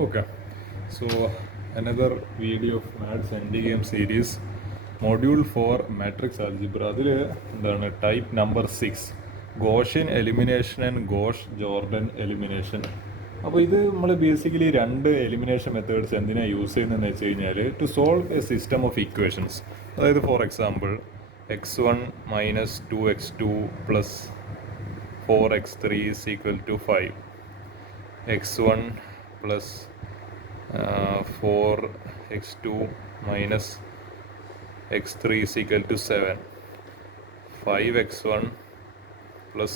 Okay, so another video of Maths Endgame series, module 4 matrix algebra. അതിൽ എന്താണ് type number 6 Gaussian elimination and gosh Jordan elimination. അപ്പോൾ ഇത് നമ്മൾ basically രണ്ട് elimination methods എന്തിനാണ് use ചെയ്യുന്നതെന്ന് വെച്ച് കഴിഞ്ഞാൽ to solve a system of equations. അതായത് for example x1 minus 2x2 plus 4x3 is equal to 5, x1 plus 4x2 minus x3 is equal to 7, 5x1 plus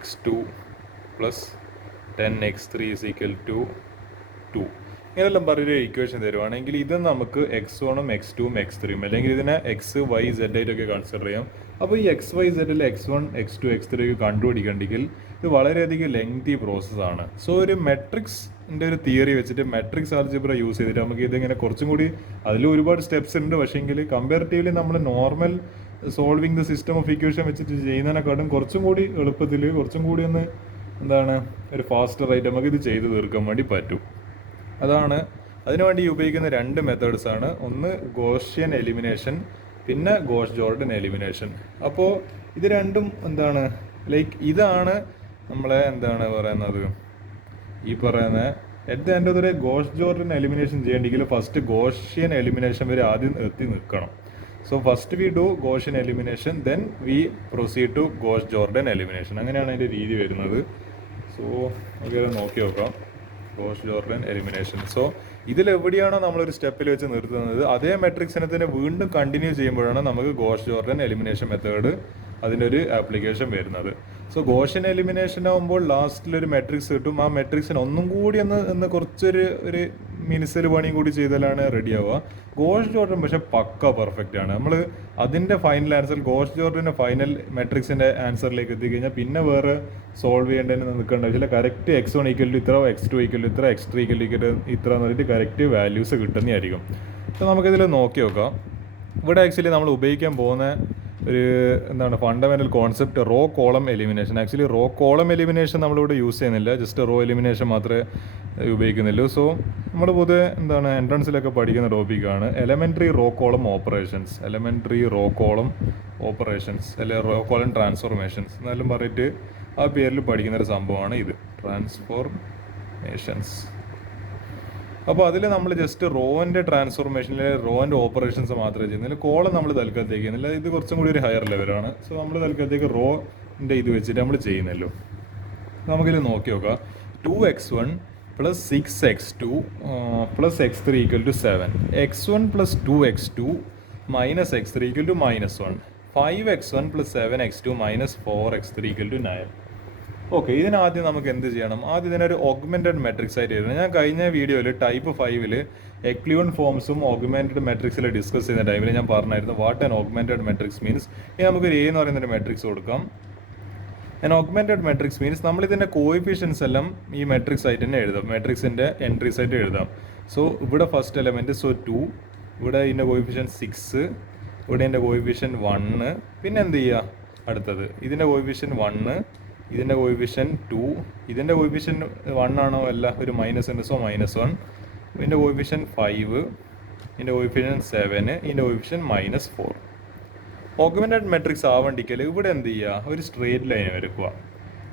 x2 plus 10x3 is equal to 2. ഇങ്ങനെല്ലാം പറയുന്ന equation തരുവാണെങ്കിൽ ഇത് നമുക്ക് x1ഉം x2ഉം x3ഉം അല്ലെങ്കിൽ ഇതിനെ X Y Z ആയിട്ടൊക്കെ consider ചെയ്യാം. അപ്പോൾ ഈ X Y സെഡിൽ x1 x2 x3 ഒക്കെ കണ്ടുപിടിക്കണമെങ്കിൽ ഇത് വളരെയധികം ലെങ്തി പ്രോസസ്സാണ്. സോ ഒരു മെട്രിക്സിൻ്റെ ഒരു തിയറി വെച്ചിട്ട് മെട്രിക്സ് ആൾജിബ്ര യൂസ് ചെയ്തിട്ട് നമുക്ക് ഇതിങ്ങനെ കുറച്ചും കൂടി അതിൽ ഒരുപാട് സ്റ്റെപ്സ് ഉണ്ട്. പക്ഷേങ്കിൽ കമ്പാരിറ്റീവ്ലി നമ്മൾ normal solving the system of equation വെച്ചിട്ട് ചെയ്യുന്നതിനെക്കാട്ടും കുറച്ചും കൂടി എളുപ്പത്തിൽ കുറച്ചും കൂടി ഒന്ന് ഒരു ഫാസ്റ്ററായിട്ട് നമുക്ക് ഇത് ചെയ്ത് തീർക്കാൻ വേണ്ടി പറ്റും. അതാണ് അതിനുവേണ്ടി ഉപയോഗിക്കുന്ന രണ്ട് മെത്തേഡ്സാണ്. ഒന്ന് ഗോഷ്യൻ എലിമിനേഷൻ, പിന്നെ ഗോഷ് ജോർഡൻ എലിമിനേഷൻ. അപ്പോൾ ഇത് രണ്ടും ഇതാണ് നമ്മളെ പറയുന്നത് ഈ പറയുന്ന at the end of the day Gauss Jordan elimination ചെയ്യണമെങ്കിൽ ഫസ്റ്റ് ഗോഷ്യൻ എലിമിനേഷൻ വരെ ആദ്യം എത്തി നിൽക്കണം. So first we do Gaussian elimination, then we proceed to Gauss Jordan elimination. അങ്ങനെയാണ് അതിൻ്റെ രീതി വരുന്നത്. സോ നമുക്ക് നോക്കി നോക്കാം ഗോഷ് ജോർഡൻ എലിമിനേഷൻ. സോ ഇതിലെവിടെയാണോ നമ്മളൊരു സ്റ്റെപ്പിൽ വെച്ച് നിർത്തുന്നത് അതേ മെട്രിക്സിനെ തന്നെ വീണ്ടും കണ്ടിന്യൂ ചെയ്യുമ്പോഴാണ് നമുക്ക് ഗോഷ് ജോർഡൻ എലിമിനേഷൻ മെത്തേഡ് അതിൻ്റെ ഒരു ആപ്ലിക്കേഷൻ വരുന്നത്. സോ ഗോഷ്യൻ എലിമിനേഷൻ ആകുമ്പോൾ ലാസ്റ്റിലൊരു മെട്രിക്സ് കിട്ടും. ആ മെട്രിക്സിന് ഒന്നും കൂടി ഒന്ന് കുറച്ചൊരു മിനിസിൽ പണിയും കൂടി ചെയ്താലാണ് റെഡി ആവുക. ഗോഷ് ജോർഡൻ പക്ഷേ പക്ക പെർഫെക്റ്റ് ആണ്. നമ്മൾ അതിൻ്റെ ഫൈനൽ ആൻസർ ഗോഷ് ജോർഡൻ്റെ ഫൈനൽ മെട്രിക്സിൻ്റെ ആൻസറിലേക്ക് എത്തിക്കഴിഞ്ഞാൽ പിന്നെ വേറെ സോൾവ് ചെയ്യേണ്ടതിന് നിൽക്കേണ്ട ആവശ്യമില്ല. കറക്റ്റ് x1 ഈക്വൽ ടു ഇത്ര, x2 ഈക്വൽ ടു ഇത്ര, x3 ഈക്വൽ ടു ഇത്ര എന്ന് പറഞ്ഞിട്ട് കറക്റ്റ് വാല്യൂസ് കിട്ടുന്നതായിരിക്കും. അപ്പോൾ നമുക്കിതിൽ നോക്കി നോക്കാം. ഇവിടെ ആക്ച്വലി നമ്മൾ ഉപയോഗിക്കാൻ പോകുന്ന ഒരു fundamental concept raw column elimination. Actually raw column elimination നമ്മളിവിടെ യൂസ് ചെയ്യുന്നില്ല, ജസ്റ്റ് റോ എലിമിനേഷൻ മാത്രമേ ഉപയോഗിക്കുന്നുള്ളൂ. സോ നമ്മൾ പൊതുവെ എൻട്രൻസിലൊക്കെ പഠിക്കുന്ന ടോപ്പിക്കാണ് elementary raw column operations, elementary raw column operations അല്ലെ റോ കോളം ട്രാൻസ്ഫോർമേഷൻസ് എന്നെല്ലാം പറഞ്ഞിട്ട് ആ പേരിൽ പഠിക്കുന്ന ഒരു സംഭവമാണ് ഇത്, ട്രാൻസ്ഫോർമേഷൻസ്. അപ്പോൾ അതിൽ നമ്മൾ ജസ്റ്റ് റോൻ്റെ ട്രാൻസ്ഫോർമേഷനിൽ റോൻ്റെ ഓപ്പറേഷൻസ് മാത്രമേ ചെയ്യുന്നില്ല, കോളം നമ്മൾ തൽക്കാലത്തേക്ക് ചെയ്യുന്നില്ല. ഇത് കുറച്ചും കൂടി ഒരു ഹയർ ലെവലാണ്. സോ നമ്മൾ തൽക്കാലത്തേക്ക് റോൻ്റെ ഇത് വെച്ചിട്ട് നമ്മൾ ചെയ്യുന്നല്ലോ. നമുക്കിത് നോക്കി നോക്കാം. 2x1 plus 6x2 plus x3 equal to 7, x1 plus 2x2 minus x3 equal to -1, 5x1 plus 7x2 minus 4x3 equal to 9. Okay, ഇതിനാദ്യം നമുക്ക് എന്ത് ചെയ്യണം? ആദ്യം ഇതിനൊരു ഓഗ്മെൻറ്റഡ് മെട്രിക്സ് ആയിട്ട് എഴുതണം. ഞാൻ കഴിഞ്ഞ വീഡിയോയിൽ ടൈപ്പ് 5 എക്ലിയോൺ ഫോംസും ഓഗ്മെൻറ്റഡ് മെട്രിക്സിൽ ഡിസ്കസ് ചെയ്യുന്ന ടൈമിൽ ഞാൻ പറഞ്ഞായിരുന്നു what an augmented matrix means. ഇനി നമുക്കൊരു എ എന്ന് പറയുന്നൊരു മെട്രിക്സ് കൊടുക്കാം. ആൻ ഓഗ്മെൻറ്റഡ് മെട്രിക്സ് മീൻസ് നമ്മളിതിൻ്റെ കോയിഫിഷ്യൻസ് എല്ലാം ഈ മെട്രിക്സ് ആയിട്ട് തന്നെ എഴുതാം, മെട്രിക്സിൻ്റെ എൻട്രീസ് ആയിട്ട് എഴുതാം. സോ ഇവിടെ ഫസ്റ്റ് എലമെൻറ്റ് 2, ഇവിടെ ഇതിൻ്റെ കോയിഫിഷ്യൻ 6, ഇവിടെ ഇതിൻ്റെ കോയിഫിഷ്യൻ 1, പിന്നെ എന്ത് ചെയ്യുക അടുത്തത് ഇതിൻ്റെ കോയിഫിഷ്യൻ 1, ഇതിൻ്റെ കോയിഫിഷ്യൻ 2, ഇതിൻ്റെ കോയിഫിഷ്യൻ 1 ആണോ അല്ല ഒരു മൈനസ് ഉണ്ട്, സോ -1, ഇതിൻ്റെ കോയിഫിഷ്യൻ 5, ഇതിൻ്റെ കോയിഫിഷ്യൻ 7, ഇതിൻ്റെ കോയിഫിഷ്യൻ -4. ഓഗ്മെൻറ്റഡ് മെട്രിക്സ് ആവണ്ടിക്കൽ ഇവിടെ എന്ത് ചെയ്യുക, ഒരു സ്ട്രേറ്റ് ലൈൻ വരയ്ക്കുക.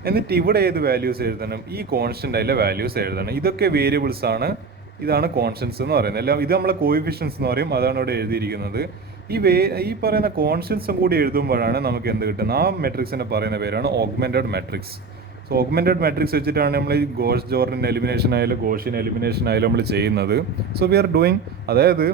എന്നിട്ട് ഇവിടെ ഏത് വാല്യൂസ് എഴുതണം? ഈ കോൺസ്റ്റൻ്റ് അതിലെ വാല്യൂസ് എഴുതണം. ഇതൊക്കെ വേരിയബിൾസ് ആണ്, ഇതാണ് കോൺസ്റ്റൻസ് എന്ന് പറയുന്നത്. എല്ലാം ഇത് നമ്മളെ കോയിഫിഷ്യൻസ് എന്ന് പറയും, അതാണ് ഇവിടെ എഴുതിയിരിക്കുന്നത്. ഈ പറയുന്ന കോൺസ്റ്റൻസും കൂടി എഴുതുമ്പോഴാണ് നമുക്ക് എന്ത് കിട്ടുന്നത്? ആ മെട്രിക്സിനെ പറയുന്ന പേരാണ് augmented matrix. So augmented matrix വെച്ചിട്ടാണ് നമ്മൾ ഈ ഗോഷ് ജോർഡൻ എലിമിനേഷൻ ആയാലും ഗോഷ്യൻ എലിമിനേഷൻ ആയാലും നമ്മൾ ചെയ്യുന്നത്. സോ വി ആർ ഡൂയിങ്, അതായത്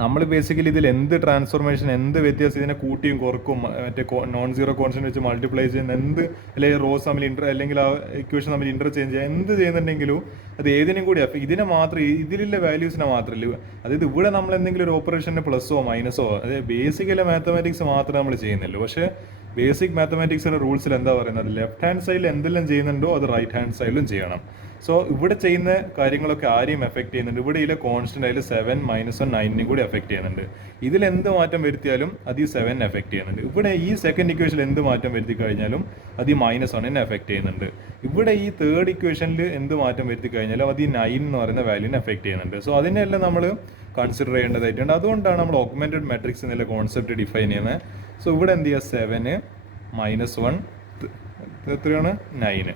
നമ്മൾ ബേസിക്കലി ഇതിൽ എന്ത് ട്രാൻസ്ഫോർമേഷൻ, എന്ത് വ്യത്യാസം, ഇതിനെ കൂട്ടിയും കുറക്കും, മറ്റേ നോൺ സീറോ കോൺസ്റ്റന്റ് വെച്ച് മൾട്ടിപ്ലൈ ചെയ്യുന്ന എന്ത്, അല്ലെങ്കിൽ റോസ് തമ്മിൽ അല്ലെങ്കിൽ ആ ഇക്വേഷൻ തമ്മിൽ ഇന്റർചേഞ്ച് ചെയ്യുക, എന്ത് ചെയ്യുന്നുണ്ടെങ്കിലും അത് ഏതിനും കൂടി ഇതിനെ മാത്രം, ഇതിലുള്ള വാല്യൂസിനെ മാത്രമല്ല. അതായത് ഇവിടെ നമ്മൾ എന്തെങ്കിലും ഒരു ഓപ്പറേഷന് പ്ലസോ മൈനസോ, അതായത് ബേസിക്കലി മാത്തമാറ്റിക്സ് മാത്രമേ നമ്മൾ ചെയ്യുന്നുള്ളൂ. പക്ഷേ ബേസിക് മാത്തമാറ്റിക്സിന്റെ റൂൾസിൽ എന്താ പറയുന്നത്, ലെഫ്റ്റ് ഹാൻഡ് സൈഡിൽ എന്തെല്ലാം ചെയ്യുന്നുണ്ടോ അത് റൈറ്റ് ഹാൻഡ് സൈഡിലും ചെയ്യണം. സോ ഇവിടെ ചെയ്യുന്ന കാര്യങ്ങളൊക്കെ ആരെയും എഫക്ട് ചെയ്യുന്നുണ്ട്. ഇവിടെ ഇതിലെ കോൺസ്റ്റന്റ് അതിൽ 7 -1 9 കൂടി എഫക്ട് ചെയ്യുന്നുണ്ട്. ഇതിൽ എന്ത് മാറ്റം വരുത്തിയാലും അത് ഈ 7 എഫക്ട് ചെയ്യുന്നുണ്ട്. ഇവിടെ ഈ സെക്കൻഡ് ഇക്വേഷനിൽ എന്ത് മാറ്റം വരുത്തി കഴിഞ്ഞാലും അത് ഈ -1 എഫക്ട് ചെയ്യുന്നുണ്ട്. ഇവിടെ ഈ തേർഡ് ഇക്വേഷനിൽ എന്ത് മാറ്റം വരുത്തി കഴിഞ്ഞാലും അത് ഈ 9 എന്ന് പറയുന്ന വാല്യൂവിനെ എഫക്ട് ചെയ്യുന്നുണ്ട്. സോ അതിനെല്ലാം നമ്മൾ കൺസിഡർ ചെയ്യേണ്ടതായിട്ടുണ്ട്. അതുകൊണ്ടാണ് നമ്മൾ ഓഗ്മെന്റഡ് മാട്രിക്സ് എന്നുള്ള കോൺസെപ്റ്റ് ഡിഫൈൻ ചെയ്യുന്നത്. സോ ഇവിടെ എന്ത് ചെയ്യുക, 7 -1 എത്രയാണ് 9.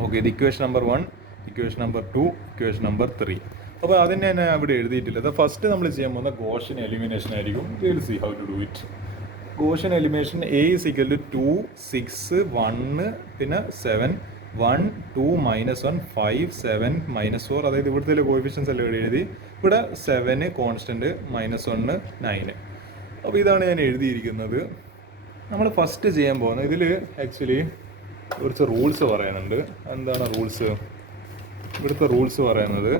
ഓക്കെ, ഇത് equation number 1, equation number 2, equation number 3. അപ്പോൾ അതിനെ ഞാൻ ഇവിടെ എഴുതിയിട്ടില്ല. അത് ഫസ്റ്റ് നമ്മൾ ചെയ്യാൻ പോകുന്ന ഗോഷ്യൻ എലിമിനേഷൻ ആയിരിക്കും. Will see how to do it. Gaussian elimination A is equal to 2 6 1 പിന്നെ 7 1 2 -1 5 7 -4. അതായത് ഇവിടുത്തെ കോഎഫിഷ്യൻസ് എല്ലാം എഴുതി. ഇവിടെ 7 കോൺസ്റ്റന്റ് -1 9. അപ്പോൾ ഇതാണ് ഞാൻ എഴുതിയിരിക്കുന്നത്. നമ്മൾ ഫസ്റ്റ് ചെയ്യാൻ പോകുന്നത് ഇതിൽ ആക്ച്വലി കുറച്ച് റൂൾസ് പറയുന്നുണ്ട്. എന്താണ് റൂൾസ്? ഇവിടുത്തെ റൂൾസ് പറയുന്നത്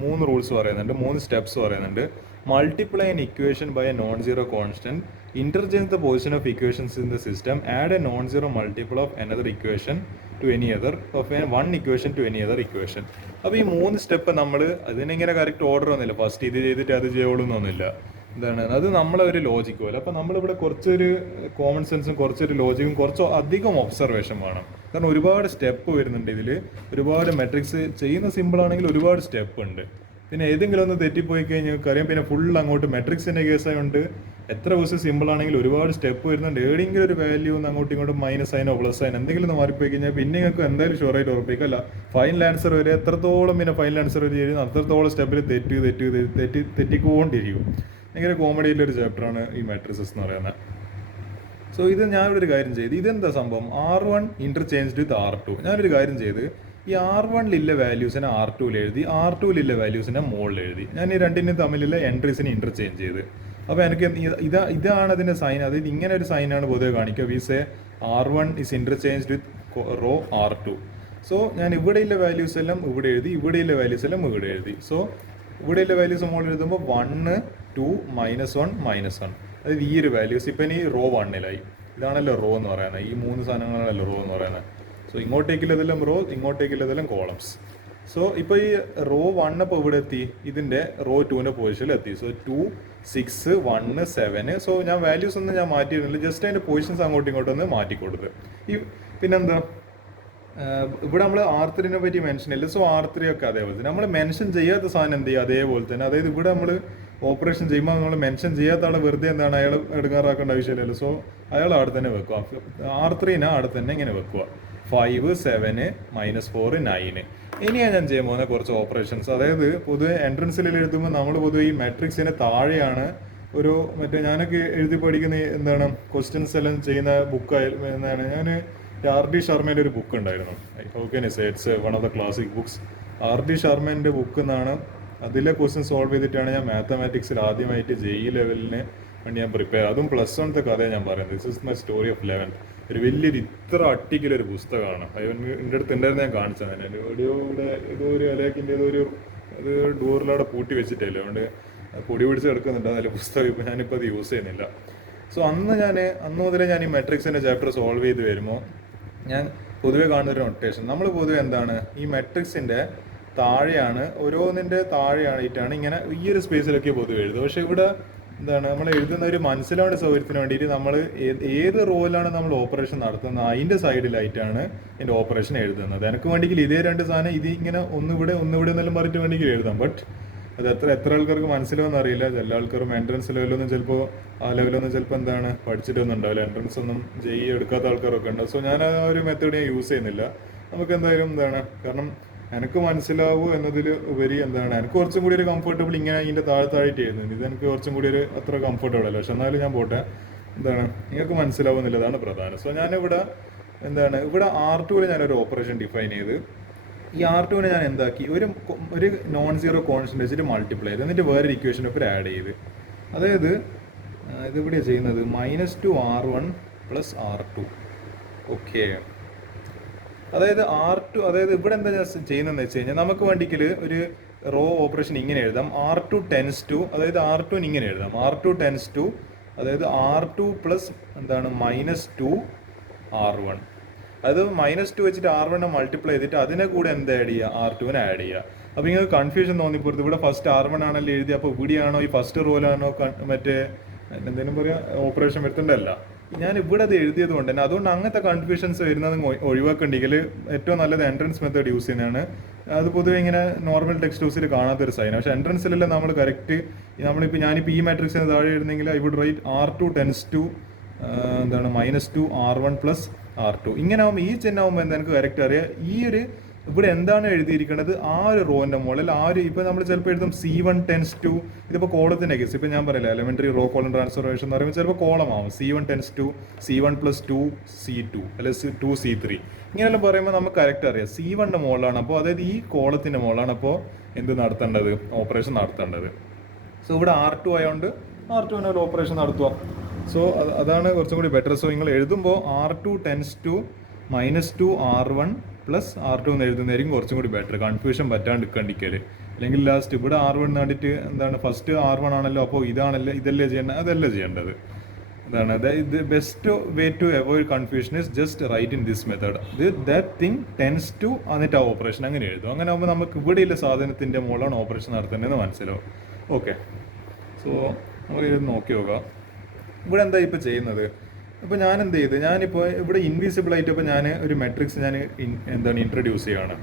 3 റൂൾസ് പറയുന്നുണ്ട്, 3 സ്റ്റെപ്സ് പറയുന്നുണ്ട്. Multiply an equation by a non zero constant, interchange the position of equations in the system, add a non zero multiple of another equation to any other of one equation to any other equation. അപ്പോൾ ഈ 3 step നമ്മൾ അതിനിങ്ങനെ correct order ഒന്നുമില്ല, first ഇത് ചെയ്തിട്ട് അത് ചെയ്യുള്ളൂ എന്നൊന്നുമില്ല. എന്താണ് അത് നമ്മളെ ഒരു ലോജിക്ക് പോലെ. അപ്പോൾ നമ്മളിവിടെ കുറച്ചൊരു കോമൺ സെൻസും കുറച്ചൊരു ലോജിക്കും കുറച്ച് അധികം ഒബ്സർവേഷൻ വേണം. കാരണം ഒരുപാട് സ്റ്റെപ്പ് വരുന്നുണ്ട് ഇതിൽ. ഒരുപാട് മെട്രിക്സ് ചെയ്യുന്ന സിമ്പിൾ ആണെങ്കിൽ ഒരുപാട് സ്റ്റെപ്പ് ഉണ്ട്. പിന്നെ ഏതെങ്കിലും ഒന്ന് തെറ്റിപ്പോയി കഴിഞ്ഞാൽ അറിയാം, പിന്നെ ഫുൾ അങ്ങോട്ട് മെട്രിക്സിൻ്റെ കേസായതുകൊണ്ട് എത്ര ദിവസം സിമ്പിൾ ആണെങ്കിൽ ഒരുപാട് സ്റ്റെപ്പ് വരുന്നുണ്ട്. ഏതെങ്കിലും ഒരു വാല്യൂ ഒന്ന് അങ്ങോട്ടും ഇങ്ങോട്ടും മൈനസ് സൈനോ പ്ലസ് സൈൻ എന്തെങ്കിലും ഒന്ന് മാറിപ്പോയി കഴിഞ്ഞാൽ പിന്നെ നിങ്ങൾക്ക് എന്തായാലും ഷുവറായിട്ട് ഉറപ്പിക്കല്ല ഫൈനൽ ആൻസർ വരെ എത്രത്തോളം പിന്നെ ഫൈനൽ ആൻസർ വരെ ചെയ്യുന്നത് അത്രത്തോളം സ്റ്റെപ്പിൽ തെറ്റിക്കൊണ്ടിരിക്കും. ഭയങ്കര കോമഡിയിലൊരു ചാപ്റ്ററാണ് ഈ മാട്രിസസ് എന്ന് പറയുന്നത്. സോ ഇത് ഞാനിവിടെ ഒരു കാര്യം ചെയ്ത്, ഇതെന്താ സംഭവം, R1 ഇന്റർചേഞ്ച് വിത്ത് R2. ഞാനൊരു കാര്യം ചെയ്ത് ഈ R1ലില്ല വാല്യൂസിനെ R2ൽ എഴുതി, R2ലില്ല വാല്യൂസിനെ മുകളിൽ എഴുതി. ഞാൻ ഈ രണ്ടിനും തമ്മിലുള്ള എൻട്രീസിനെ ഇന്റർചേഞ്ച് ചെയ്ത്. അപ്പോൾ എനിക്ക് ഇതാണ് അതിൻ്റെ സൈൻ. അതായത് ഇങ്ങനെ ഒരു സൈനാണ് പൊതുവെ കാണിക്കുക. We say R1 is interchange with row R2. So ഞാൻ ഇവിടെയുള്ള വാല്യൂസ് എല്ലാം ഇവിടെ എഴുതി, ഇവിടെയുള്ള വാല്യൂസ് എല്ലാം ഇവിടെ എഴുതി. സോ ഇവിടെയുള്ള വാല്യൂസ് മുകളിൽ എഴുതുമ്പോൾ 1 2 -1 -1. അതായത് ഈ ഒരു വാല്യൂസ് ഇപ്പം ഇനി റോ 1ലായി. ഇതാണല്ലോ റോ എന്ന് പറയുന്നത്. ഈ 3 സാധനങ്ങളാണല്ലോ റോ എന്ന് പറയുന്നത്. സോ ഇങ്ങോട്ടേക്കുള്ളതെല്ലാം റോ, ഇങ്ങോട്ടേക്കുള്ളതെല്ലാം കോളംസ്. സോ ഇപ്പോൾ ഈ റോ 1 ഇപ്പോൾ ഇവിടെ എത്തി, ഇതിൻ്റെ റോ 2ൻ്റെ പൊസിഷനിൽ എത്തി. സോ 2 6 1 7. സോ ഞാൻ വാല്യൂസ് ഒന്നും ഞാൻ മാറ്റിയിരുന്നില്ല, ജസ്റ്റ് അതിൻ്റെ പൊസിഷൻസ് അങ്ങോട്ടും ഇങ്ങോട്ടും ഒന്ന് മാറ്റിക്കൊടുത്ത്. ഈ പിന്നെന്താ ഇവിടെ നമ്മൾ R3നെ പറ്റി മെൻഷൻ ഇല്ല. സോ R3 ഒക്കെ അതേപോലെ തന്നെ നമ്മൾ മെൻഷൻ ചെയ്യാത്ത സാധനം എന്ത് ചെയ്യുക അതേപോലെ തന്നെ. അതായത് ഇവിടെ നമ്മൾ ഓപ്പറേഷൻ ചെയ്യുമ്പോൾ നമ്മൾ മെൻഷൻ ചെയ്യാത്ത ആളെ വെറുതെ എന്താണ് അയാൾ എടുക്കാറാക്കേണ്ട ആവശ്യമില്ലല്ലോ. സോ അയാൾ അവിടെ തന്നെ വെക്കുക. R3നെ അവിടെ തന്നെ ഇങ്ങനെ വെക്കുക. 5 7 -4 9. ഇനിയാണ് ഞാൻ ചെയ്യാൻ പോകുന്ന കുറച്ച് ഓപ്പറേഷൻസ്. അതായത് പൊതുവെ എൻട്രൻസിൽ എഴുതുമ്പോൾ നമ്മൾ പൊതുവെ ഈ മെട്രിക്സിന് താഴെയാണ് ഒരു മറ്റേ ഞാനൊക്കെ എഴുതി പഠിക്കുന്ന എന്താണ് ക്വസ്റ്റ്യൻസ് എല്ലാം ചെയ്യുന്ന ബുക്ക് എന്താണ് ഞാൻ R.D. ശർമ്മേൻ്റെ ഒരു ബുക്ക് ഉണ്ടായിരുന്നു. It's one of the classic books. R.D. ശർമ്മേൻ്റെ ബുക്ക് എന്നാണ്. അതിലെ ക്വസ്റ്റ്യൻ സോൾവ് ചെയ്തിട്ടാണ് ഞാൻ മാത്തമാറ്റിക്സിൽ ആദ്യമായിട്ട് JEE ലെവലിന് വേണ്ടി ഞാൻ പ്രിപ്പയർ. അതും +1 കഥയാണ് ഞാൻ പറയുന്നത്. This is my story of 11th. ഒരു വലിയൊരു ഇത്ര അട്ടിക്കലൊരു പുസ്തകമാണ്. എൻ്റെ അടുത്ത് ഉണ്ടായിരുന്നു, ഞാൻ കാണിച്ചത് തന്നെ. ഇവിടെ ഏതോ ഒരു ഇലക്കിൻ്റെ ഏതോ അത് ഡോറിലവിടെ പൂട്ടി വെച്ചിട്ടില്ല, അതുകൊണ്ട് പൊടി പിടിച്ച് കിടക്കുന്നുണ്ട് അതിലെ പുസ്തകം. ഇപ്പോൾ ഞാനിപ്പോൾ അത് യൂസ് ചെയ്യുന്നില്ല. സോ അന്ന് മുതലേ ഞാൻ ഈ മെട്രിക്സിൻ്റെ ചാപ്റ്റർ സോൾവ് ചെയ്ത് വരുമ്പോൾ ഞാൻ പൊതുവെ കാണുന്നൊരു നൊട്ടേഷൻ, നമ്മൾ പൊതുവെ എന്താണ് ഈ മെട്രിക്സിൻ്റെ താഴെയാണ്, ഓരോന്നിൻ്റെ താഴെയായിട്ടാണ് ഇങ്ങനെ ഈ ഒരു സ്പേസിലൊക്കെ പൊതുവെ എഴുതുക. പക്ഷേ ഇവിടെ എന്താണ് നമ്മൾ എഴുതുന്ന ഒരു മനസ്സിലാവേണ്ട സൗകര്യത്തിന് വേണ്ടിയിട്ട് നമ്മൾ ഏത് റോയിലാണ് നമ്മൾ ഓപ്പറേഷൻ നടത്തുന്നത് അതിൻ്റെ സൈഡിലായിട്ടാണ് എൻ്റെ ഓപ്പറേഷൻ എഴുതുന്നത്. എനിക്ക് വേണമെങ്കിൽ ഇതേ രണ്ട് സാധനം ഇത് ഇങ്ങനെ ഒന്നിവിടെ എന്നെല്ലാം പറഞ്ഞിട്ട് വേണമെങ്കിൽ എഴുതാം. ബട്ട് അത് എത്ര ആൾക്കാർക്ക് മനസ്സിലാവുമെന്ന് അറിയില്ല. എല്ലാ ആൾക്കാരും എൻട്രൻസ് ലെവലൊന്നും ചിലപ്പോൾ ആ ലെവലൊന്നും ചിലപ്പോൾ എന്താണ് പഠിച്ചിട്ടൊന്നും ഉണ്ടാവില്ല. എൻട്രൻസ് ഒന്നും JEE എടുക്കാത്ത ആൾക്കാരൊക്കെ ഉണ്ട്. സോ ഞാൻ ആ ഒരു മെത്തേഡ് ഞാൻ യൂസ് ചെയ്യുന്നില്ല. നമുക്ക് എന്തായാലും എന്താണ്, കാരണം എനിക്ക് മനസ്സിലാവൂ എന്നതിൽ ഉപരി എന്താണ് എനിക്ക് കുറച്ചും കൂടി ഒരു കംഫർട്ടബിൾ ഇങ്ങനെ ഇതിൻ്റെ താഴത്തായിട്ട് എഴുതുന്നത്. ഇത് എനിക്ക് കുറച്ചും കൂടി ഒരു അത്ര കംഫർട്ടബിൾ അല്ല. പക്ഷെ എന്നാലും ഞാൻ പോട്ടെ, എന്താണ് നിങ്ങൾക്ക് മനസ്സിലാവുന്നില്ല, അതാണ് പ്രധാനം. സോ ഞാനിവിടെ എന്താണ് ഇവിടെ R2ൽ ഞാനൊരു ഓപ്പറേഷൻ ഡിഫൈൻ ചെയ്ത് ഈ R2നെ ഞാൻ എന്താക്കി ഒരു നോൺ സീറോ കോൺസ്റ്റന്റ് വെച്ചിട്ട് മൾട്ടിപ്ലൈ ചെയ്ത് എന്നിട്ട് വേറൊരു ഇക്വേഷൻ ഇപ്പോൾ ആഡ് ചെയ്ത്. അതായത് ഇതിവിടെയാണ് ചെയ്യുന്നത് -2 R1 + R2. ഓക്കെ, അതായത് R2 അതായത് ഇവിടെ എന്താ ചെയ്യുന്നതെന്ന് വെച്ച് കഴിഞ്ഞാൽ നമുക്ക് വേണ്ടിക്കൽ ഒരു റോ ഓപ്പറേഷൻ ഇങ്ങനെ എഴുതാം. R2 ടെൻസ് ടു, അതായത് R2 ഇങ്ങനെ എഴുതാം. R2 ടെൻസ് ടു അതായത് R2 പ്ലസ് എന്താണ് -2 R1. അത് -2 വെച്ചിട്ട് R1 മൾട്ടിപ്ലൈ ചെയ്തിട്ട് അതിനെ കൂടെ എന്ത് ആഡ് ചെയ്യുക, R2 ആഡ് ചെയ്യുക. അപ്പോൾ നിങ്ങൾക്ക് കൺഫ്യൂഷൻ തോന്നിപ്പോരുത്, ഇവിടെ ഫസ്റ്റ് R1 ആണല്ലോ എഴുതി, അപ്പോൾ ഇവിടെയാണോ ഈ ഫസ്റ്റ് റോയിലാണോ മറ്റേ എന്തെങ്കിലും പറയാ ഓപ്പറേഷൻ വരുത്തേണ്ടതല്ല. ഞാൻ ഇവിടെ അത് എഴുതിയത് കൊണ്ട് തന്നെ അതുകൊണ്ട് അങ്ങനത്തെ കൺഫ്യൂഷൻസ് വരുന്നത് ഒഴിവാക്കണ്ടെങ്കിൽ ഏറ്റവും നല്ലത് എൻട്രൻസ് മെത്തേഡ് യൂസ് ചെയ്യുന്നതാണ്. അത് പൊതുവെ ഇങ്ങനെ നോർമൽ ടെക്സ്റ്റ് ഹൗസിൽ കാണാത്തൊരു സൈനാണ്. പക്ഷേ എൻട്രൻസിലല്ല നമ്മൾ കറക്റ്റ് ഞാനിപ്പോൾ ഈ മാട്രിക്സിന് താഴെ എഴുതുന്നെങ്കിൽ I would write R2 tends to എന്താണ് -2 R1 പ്ലസ് R2. ഇങ്ങനെ ആകുമ്പോൾ ഈ ചിഹ്നം ആകുമ്പോൾ എന്താ എനിക്ക് കറക്റ്റ് അറിയാം ഈ ഒരു ഇവിടെ എന്താണ് എഴുതിയിരിക്കുന്നത് ആ ഒരു റോൻ്റെ മുകളിൽ ഇപ്പോൾ നമ്മൾ ചിലപ്പോൾ എഴുതും C1 ടെൻസ് ടു, ഇതിപ്പോൾ കോളത്തിൻ്റെ കേസ് ഇപ്പോൾ ഞാൻ പറയില്ല എലമെൻ്ററി റോ കോളം ട്രാൻസ്ഫോർമേഷൻ എന്ന് പറയുമ്പോൾ ചിലപ്പോൾ കോളം ആവും C1 tense to C1 plus 2 C2 അല്ലെങ്കിൽ 2 C3 ഇങ്ങനെയെല്ലാം പറയുമ്പോൾ നമുക്ക് കറക്റ്റ് അറിയാം C1 മുകളിലാണ്. അപ്പോൾ അതായത് ഈ കോളത്തിൻ്റെ മുകളിലാണ് അപ്പോൾ എന്ത് നടത്തേണ്ടത്, ഓപ്പറേഷൻ നടത്തേണ്ടത്. സോ ഇവിടെ R2 ആയതുകൊണ്ട് R2 ഒരു ഓപ്പറേഷൻ നടത്തുക. സോ അതാണ് കുറച്ചും കൂടി ബെറ്റർ. സോ നിങ്ങൾ എഴുതുമ്പോൾ R2 tends to -2 R1 plus R2 എന്ന് എഴുതുന്നതായിരിക്കും കുറച്ചും കൂടി ബെറ്റർ, കൺഫ്യൂഷൻ പറ്റാണ്ടിരിക്കൽ. അല്ലെങ്കിൽ ലാസ്റ്റ് ഇവിടെ R1 നാണ്ടിട്ട് എന്താണ് ഫസ്റ്റ് R1 ആണല്ലോ, അപ്പോൾ ഇതല്ലേ ചെയ്യേണ്ടത്, അതല്ല ചെയ്യേണ്ടത്. അതാണ് ഇത് best way to avoid confusion is just write in this method. That thing tends to എന്നിട്ട് ആ ഓപ്പറേഷൻ അങ്ങനെ എഴുതും. അങ്ങനെ ആകുമ്പോൾ നമുക്ക് ഇവിടെയുള്ള സാധനത്തിൻ്റെ മുകളിലാണ് ഓപ്പറേഷൻ നടത്തേണ്ടതെന്ന് മനസ്സിലാവും. ഓക്കെ, സോ നമുക്ക് ഇത് നോക്കി നോക്കാം. ഇവിടെ എന്താ ഇപ്പോൾ ചെയ്യുന്നത്, ഇപ്പോൾ ഞാൻ എന്ത് ചെയ്ത് ഞാനിപ്പോൾ ഇവിടെ ഇൻവിസിബിൾ ആയിട്ട് ഇപ്പോൾ ഞാൻ ഒരു മെട്രിക്സ് ഇൻട്രൊഡ്യൂസ് ചെയ്യുകയാണ്.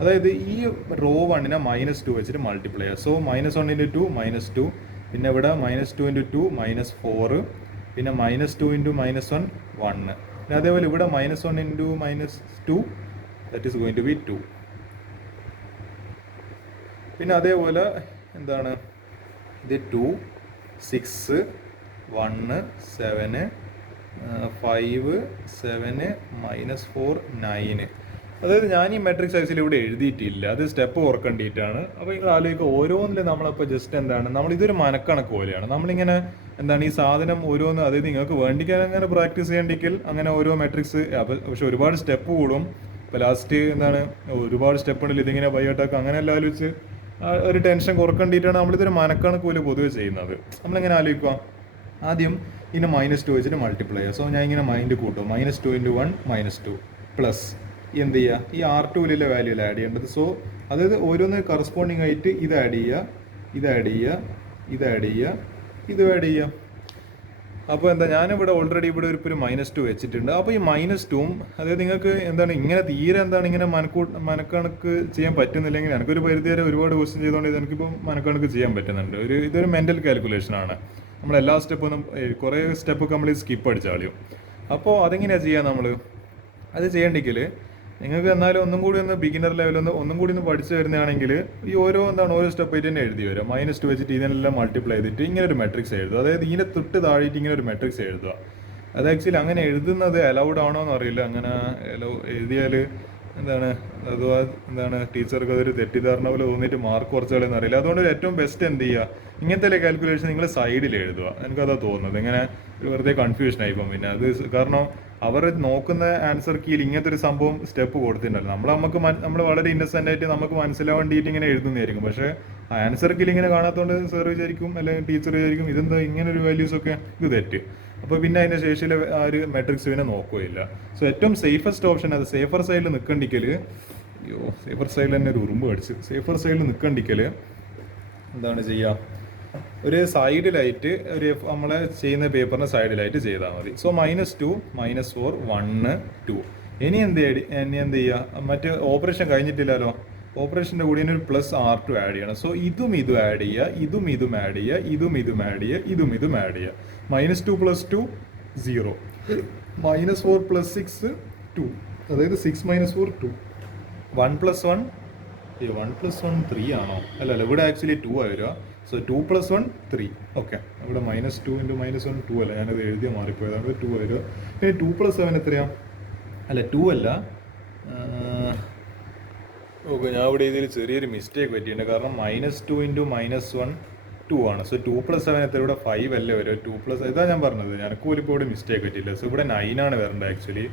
അതായത് ഈ റോ 1നെ -2 വെച്ചിട്ട് മൾട്ടിപ്ലൈ ചെയ്യുക. സോ -1 × 2 -2, പിന്നെ ഇവിടെ -2 × 2 -4, പിന്നെ -2 × -1 1, പിന്നെ അതേപോലെ ഇവിടെ -1 × -2 that is going to be 2. പിന്നെ അതേപോലെ എന്താണ് ഇത് 2 6 1 7 5 7 -4 9. അതായത് ഞാൻ ഈ മെട്രിക് സൈസിൽ ഇവിടെ എഴുതിയിട്ടില്ല, അത് സ്റ്റെപ്പ് ഓർക്കേണ്ടിയിട്ടാണ്. അപ്പോൾ നിങ്ങൾ ആലോചിക്കുക ഓരോന്നിലും നമ്മളിപ്പോൾ ജസ്റ്റ് ഇതൊരു മനക്കണക്ക് പോലെയാണ്. നമ്മളിങ്ങനെ ഈ സാധനം ഓരോന്ന്, അതായത് നിങ്ങൾക്ക് വേണ്ടിക്കാൻ അങ്ങനെ പ്രാക്ടീസ് ചെയ്യണ്ടെങ്കിൽ അങ്ങനെ ഓരോ മെട്രിക്സ്, പക്ഷെ ഒരുപാട് സ്റ്റെപ്പ് കൂടും. ഇപ്പോൾ ലാസ്റ്റ് ഒരുപാട് സ്റ്റെപ്പ് ഉണ്ടല്ലോ, ഇതിങ്ങനെ ബയോട്ടാക്ക് അങ്ങനെ എല്ലാം ആലോചിച്ച് ഒരു ടെൻഷൻ കുറക്കേണ്ടിയിട്ടാണ് നമ്മളിതൊരു മനക്കണക്ക് പോലെ പൊതുവെ ചെയ്യുന്നത്. നമ്മളിങ്ങനെ ആലോചിക്കുക, ആദ്യം ഇതിനെ -2 വെച്ചിട്ട് മൾട്ടിപ്ലൈ ചെയ്യുക. സോ ഞാൻ ഇങ്ങനെ മൈൻഡ് കൂട്ടും, -2 × 1 -2 പ്ലസ് എന്ത് ചെയ്യുക, ഈ R2ലെ വാല്യൂ ആഡ് ചെയ്യേണ്ടത്. സോ അതായത് ഓരോന്ന് കറസ്പോണ്ടിങ് ആയിട്ട് ഇത് ആഡ് ചെയ്യുക, ഇത് ആഡ് ചെയ്യുക, ഇത് ആഡ് ചെയ്യുക, ഇത് ആഡ് ചെയ്യുക. അപ്പോൾ ഞാനിവിടെ ഓൾറെഡി ഇവിടെ ഒരു -2 വെച്ചിട്ടുണ്ട്. അപ്പോൾ ഈ -2 അതായത് നിങ്ങൾക്ക് ഇങ്ങനെ തീരെ ഇങ്ങനെ മനക്കണക്ക് ചെയ്യാൻ പറ്റുന്നില്ലെങ്കിൽ എനിക്കൊരു പരിധി വരെ ഒരുപാട് ക്വസ്റ്റ്യൻ ചെയ്തുകൊണ്ട് എനിക്കിപ്പോൾ മനക്കണക്ക് ചെയ്യാൻ പറ്റുന്നുണ്ട്. ഇതൊരു മെൻ്റൽ കാൽക്കുലേഷനാണ്. നമ്മളെല്ലാ സ്റ്റെപ്പൊന്നും കുറേ സ്റ്റെപ്പൊക്കെ നമ്മൾ സ്കിപ്പ് അടിച്ചാളിയും. അപ്പോൾ അതെങ്ങനെയാണ് ചെയ്യുക, അത് ചെയ്യണ്ടെങ്കിൽ നിങ്ങൾക്ക് എന്നാലും ഒന്നും കൂടി ബിഗിനർ ലെവലിൽ ഒന്നും കൂടി പഠിച്ചു വരുന്നതാണെങ്കിൽ ഈ ഓരോ സ്റ്റെപ്പായിട്ട് തന്നെ എഴുതി വരും. -2 വെച്ചിട്ട് ഇതിനെല്ലാം മൾട്ടിപ്ലൈ ചെയ്തിട്ട് ഇങ്ങനെ ഒരു മെട്രിക്സ് എഴുതുക. അതായത് ഇതിനെ തൊട്ട് താഴെയിട്ട് ഇങ്ങനെ ഒരു മെട്രിക്സ് എഴുതുക. അത് ആക്ച്വലി അങ്ങനെ എഴുതുന്നത് അലൗഡ് ആണോ എന്ന് അറിയില്ല. അങ്ങനെ എഴുതിയാൽ ടീച്ചർക്ക് അതൊരു തെറ്റിദ്ധാരണ പോലെ തോന്നിയിട്ട് മാർക്ക് കുറച്ച് കളയെന്ന് അറിയില്ല. അതുകൊണ്ട് ഏറ്റവും ബെസ്റ്റ് എന്ത് ചെയ്യുക, ഇങ്ങനത്തെ കാൽക്കുലേഷൻ നിങ്ങൾ സൈഡിൽ എഴുതുക. എനിക്കതാ തോന്നുന്നത്. ഇങ്ങനെ വെറുതെ കൺഫ്യൂഷൻ ആയിപ്പം. പിന്നെ അത് കാരണം അവർ നോക്കുന്ന ആൻസർ കീയിൽ ഇങ്ങനത്തെ ഒരു സംഭവം സ്റ്റെപ്പ് കൊടുത്തിട്ടുണ്ടല്ലോ. നമ്മൾ വളരെ ഇന്നസെൻ്റ് ആയിട്ട് നമുക്ക് മനസ്സിലാവാൻ വേണ്ടിയിട്ട് ഇങ്ങനെ എഴുതുന്നതായിരിക്കും. പക്ഷേ ആൻസർ കീയിൽ ഇങ്ങനെ കാണാത്തതുകൊണ്ട് സാർ വിചാരിക്കും അല്ലെങ്കിൽ ടീച്ചർ വിചാരിക്കും ഇതെന്താ ഇങ്ങനെ ഒരു വാല്യൂസൊക്കെ, ഇത് തെറ്റ്. അപ്പോൾ പിന്നെ അതിൻ്റെ ശേഷിയിലെ ആ ഒരു മെട്രിക്സ് പിന്നെ നോക്കുകയില്ല. സോ ഏറ്റവും സേഫസ്റ്റ് ഓപ്ഷൻ അത് സേഫർ സൈഡിൽ നിൽക്കണ്ടിക്കൽ, സേഫർ സൈഡിൽ തന്നെ ഒരു ഉറുമ്പ് കടിച്ച്, സേഫർ സൈഡിൽ നിൽക്കണ്ടിക്കൽ എന്താണ് ചെയ്യുക, ഒരു സൈഡിലായിട്ട് നമ്മളെ ചെയ്യുന്ന പേപ്പറിന് സൈഡിലായിട്ട് ചെയ്താൽ മതി. സോ -2 -4 1 2. ഇനി എന്ത് ചെയ്യുക, മറ്റ് ഓപ്പറേഷൻ കഴിഞ്ഞിട്ടില്ലല്ലോ, ഓപ്പറേഷൻ്റെ കൂടി ഒരു +R2 ആഡ് ചെയ്യണം. സോ ഇതും ആഡ് ചെയ്യുക, ഇതും ആഡ് ചെയ്യുക, ഇതും ആഡ് ചെയ്യുക, ഇതും ആഡ് ചെയ്യുക. -2 + 2 0, -4 + 6 2, അതായത് 6 - 4 2, 1 + 1 1 + 1 3 ആണോ, അല്ല ഇവിടെ ആക്ച്വലി 2 ആയി വരിക. സോ 2 + 1 3. ഓക്കെ, ഇവിടെ -2 × -1 2 അല്ല, ഞാനത് എഴുതിയ മാറിപ്പോയതാണ്. 2 വരിക. പിന്നെ 2 + 7 എത്രയാണ്, അല്ല 2 അല്ല. ഓക്കെ, ഞാൻ ഇവിടെ ഇതിൽ ചെറിയൊരു മിസ്റ്റേക്ക് പറ്റിയിട്ടുണ്ട്. കാരണം -2 × -1 2 ആണ്. സോ 2 + 7 എത്ര, ഇവിടെ 5 അല്ലേ വരും. 2 + ഇതാ ഞാൻ പറഞ്ഞത്, എനിക്ക് പോലും ഇപ്പോൾ ഇവിടെ മിസ്റ്റേക്ക് പറ്റിയില്ല. സോ ഇവിടെ 9 ആണ് വരേണ്ടത് ആക്ച്വലി.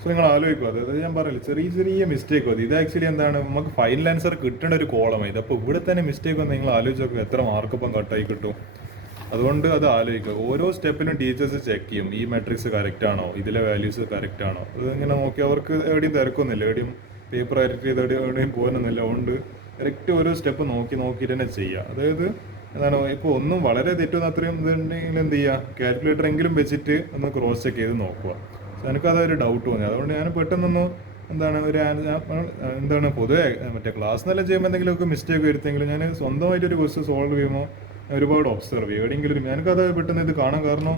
സോ നിങ്ങൾ ആലോചിക്കുക, അതായത് ഞാൻ പറയില്ല ചെറിയ മിസ്റ്റേക്ക് മതി. ഇത് ആക്ച്വലി നമുക്ക് ഫൈനൽ ആൻസർ കിട്ടേണ്ട ഒരു കോളമാണ് ഇത്. അപ്പോൾ ഇവിടെ തന്നെ മിസ്റ്റേക്ക് വന്ന് നിങ്ങൾ ആലോചിച്ച് നോക്കുക എത്ര മാർക്ക് ഇപ്പം കട്ടായി കിട്ടും. അതുകൊണ്ട് അത് ആലോചിക്കുക. ഓരോ സ്റ്റെപ്പിലും ടീച്ചേഴ്സ് ചെക്ക് ചെയ്യും ഈ മെട്രിക്സ് കറക്റ്റ് ആണോ, ഇതിലെ വാല്യൂസ് കറക്റ്റ് ആണോ. അത് ഇങ്ങനെ നോക്കി അവർക്ക് എവിടെയും തിരക്കൊന്നുമില്ല, എവിടെയും പേപ്പർ കറക്റ്റ് ചെയ്ത് എവിടെയും പോകാനൊന്നുമില്ല. അതുകൊണ്ട് കറക്റ്റ് ഓരോ സ്റ്റെപ്പ് നോക്കിയിട്ട് തന്നെ ചെയ്യുക. അതായത് എന്താണ്, ഇപ്പോൾ ഒന്നും വളരെ തെറ്റുന്ന അത്രയും ഇതുണ്ടെങ്കിൽ എന്ത് ചെയ്യുക, കാൽക്കുലേറ്റർ എങ്കിലും വെച്ചിട്ട് ഒന്ന് ക്രോസ് ചെക്ക് ചെയ്ത് നോക്കുക. എനിക്കതൊരു ഡൗട്ട് തോന്നി. അതുകൊണ്ട് ഞാൻ പെട്ടെന്നൊന്ന് എന്താണ് പൊതുവെ മറ്റേ ക്ലാസ്സിനെല്ലാം ചെയ്യുമ്പോൾ എന്തെങ്കിലുമൊക്കെ മിസ്റ്റേക്ക് വരുത്തെങ്കിലും ഞാൻ സ്വന്തമായിട്ടൊരു ക്വസ്റ്റ്യൻ സോൾവ് ചെയ്യുമ്പോൾ ഒരുപാട് ഒബ്സർവ് ചെയ്യും. എവിടെയെങ്കിലും എനിക്കത് പെട്ടെന്ന് ഇത് കാണാൻ കാരണം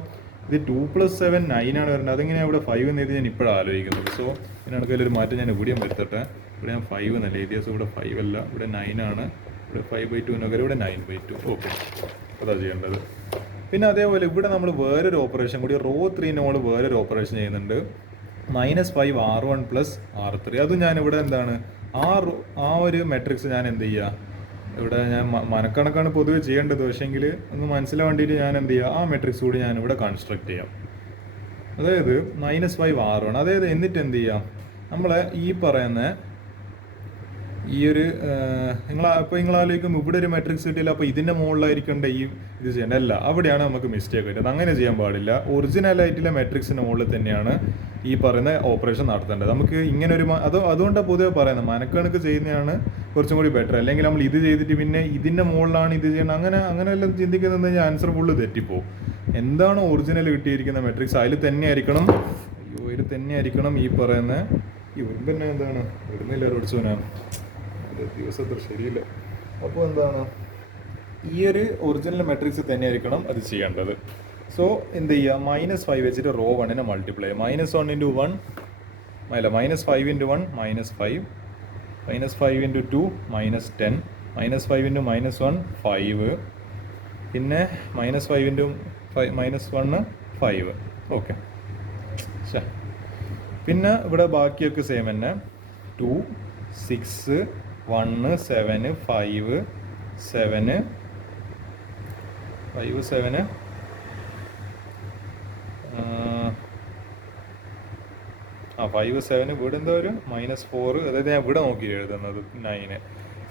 ഇത് 2+7 9 വരുന്നത്. അതെങ്ങനെയാണ് ഇവിടെ 5 എന്ന് എഴുതി ഞാൻ ഇപ്പോഴാണ് ആലോചിക്കുന്നത്. സോ ഇതിനകത്ത് അതിലൊരു മാറ്റം ഞാൻ ഇവിടെയും വരുത്തട്ടെ. ഇവിടെ ഞാൻ 5 എന്നല്ല എഴുതിയ, സോ ഇവിടെ 5 അല്ല, ഇവിടെ 9 ആണ്. ഇവിടെ 5/2 എന്നൊക്കെ, ഇവിടെ 9/2. ഓക്കെ, അതാണ് ചെയ്യേണ്ടത്. പിന്നെ അതേപോലെ ഇവിടെ നമ്മൾ വേറൊരു ഓപ്പറേഷൻ കൂടി റോ 3 നമ്മൾ വേറൊരു ഓപ്പറേഷൻ ചെയ്യുന്നുണ്ട്. -5 R1 + R3. അതും ഞാനിവിടെ എന്താണ് ആ ഒരു മെട്രിക്സ് ഞാൻ എന്ത് ചെയ്യുക, ഇവിടെ ഞാൻ മനക്കണക്കാണ് പൊതുവെ ചെയ്യേണ്ടത്. പക്ഷേങ്കിൽ ഒന്ന് മനസ്സിലാൻ വേണ്ടിയിട്ട് ഞാൻ എന്ത് ചെയ്യുക, ആ മെട്രിക്സ് കൂടി ഞാൻ ഇവിടെ കൺസ്ട്രക്ട് ചെയ്യാം. അതായത് -5 R1. അതായത് എന്നിട്ട് എന്ത് ചെയ്യാം, നമ്മളെ ഈ പറയുന്ന ഈ ഒരു നിങ്ങൾ ആലോചിക്കും ഇവിടെ ഒരു മെട്രിക്സ് കിട്ടിയില്ല, അപ്പോൾ ഇതിൻ്റെ മുകളിലായിരിക്കണ്ടേ ഈ ഇത് ചെയ്യേണ്ടത്. അല്ല, അവിടെയാണ് നമുക്ക് മിസ്റ്റേക്ക് വരുന്നത്. അങ്ങനെ ചെയ്യാൻ പാടില്ല. ഒറിജിനലായിട്ടുള്ള മെട്രിക്സിൻ്റെ മുകളിൽ തന്നെയാണ് ഈ പറയുന്ന ഓപ്പറേഷൻ നടത്തേണ്ടത്. നമുക്ക് ഇങ്ങനെ ഒരു അതുകൊണ്ടാണ് പൊതുവെ പറയുന്നത് മനക്കണക്ക് ചെയ്യുന്നതാണ് കുറച്ചും കൂടി ബെറ്റർ. അല്ലെങ്കിൽ നമ്മൾ ഇത് ചെയ്തിട്ട് പിന്നെ ഇതിൻ്റെ മുകളിലാണ് ഇത് ചെയ്യണം, അങ്ങനെയെല്ലാം ചിന്തിക്കുന്നത് കഴിഞ്ഞാൽ ആൻസർ ഫുള്ള് തെറ്റിപ്പോവും. എന്താണോ ഒറിജിനൽ കിട്ടിയിരിക്കുന്ന മെട്രിക്സ് അതിൽ തന്നെ ആയിരിക്കണം. ഇതിൽ തന്നെ ആയിരിക്കണം ഈ പറയുന്ന ഈ പിന്നെ എന്താണ് വരുന്നില്ല പഠിച്ചോനാണ് ദിവസത്തിൽ ശരിയില്ല. അപ്പോൾ എന്താണ് ഈ ഒരു ഒറിജിനൽ മെട്രിക്സ് തന്നെ ആയിരിക്കണം അത് ചെയ്യേണ്ടത്. സോ എന്ത് ചെയ്യുക, -5 വെച്ചിട്ട് റോ 1നെ മൾട്ടിപ്ലൈ ചെയ്യുക. -1 × 1 അല്ല, -5 × 1 -5, -5 × 2 -10, -5 × -1 5, പിന്നെ -5 × -1 5. ഓക്കെ, പിന്നെ ഇവിടെ ബാക്കിയൊക്കെ സെയിം തന്നെ. 2 6 1 7 5 7 5 7 5 7 ഇവിടെ എന്താ ഒരു -4. അതായത് ഞാൻ ഇവിടെ നോക്കി എഴുതുന്നത് 9.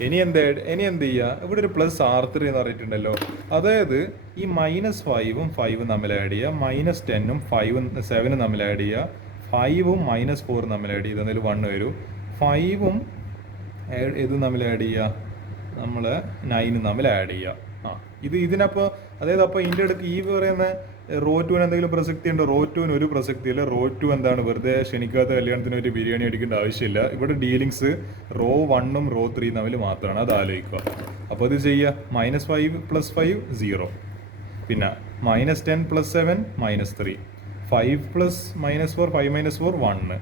ഇനി എന്ത് ചെയ്യുക, ഇവിടെ ഒരു +R3 എന്ന് പറഞ്ഞിട്ടുണ്ടല്ലോ. അതായത് ഈ -5ഉം 5ഉം തമ്മിൽ ആഡ് ചെയ്യുക, -10ഉം 5ഉം 7ഉം തമ്മിൽ ആഡ് ചെയ്യുക, 5ഉം -4ഉം തമ്മിൽ ആഡ് ചെയ്ത് എന്തെങ്കിലും 1 വരും. 5ഉം ഇതും തമ്മിൽ ആഡ് ചെയ്യുക, നമ്മൾ 9ഉം തമ്മിൽ ആഡ് ചെയ്യുക. ഇതിനപ്പോൾ അതായത് അപ്പോൾ ഇതിൻ്റെ ഇടയ്ക്ക് ഈ പറയുന്ന റോ 2ന് എന്തെങ്കിലും പ്രസക്തി ഉണ്ടോ? റോ 2ന് ഒരു പ്രസക്തിയില്ല. റോ 2 എന്താണ് വെറുതെ ക്ഷണിക്കാത്ത കല്യാണത്തിന് ഒരു ബിരിയാണി അടിക്കേണ്ട ആവശ്യമില്ല. ഇവിടെ ഡീലിങ്സ് റോ 1ഉം റോ 3 തമ്മിൽ മാത്രമാണ്. അത് ആലോചിക്കുക. അപ്പോൾ ഇത് ചെയ്യുക, -5 + 5 0, പിന്നെ -10 + 7 -3, 5 + -4 5 - 4 1,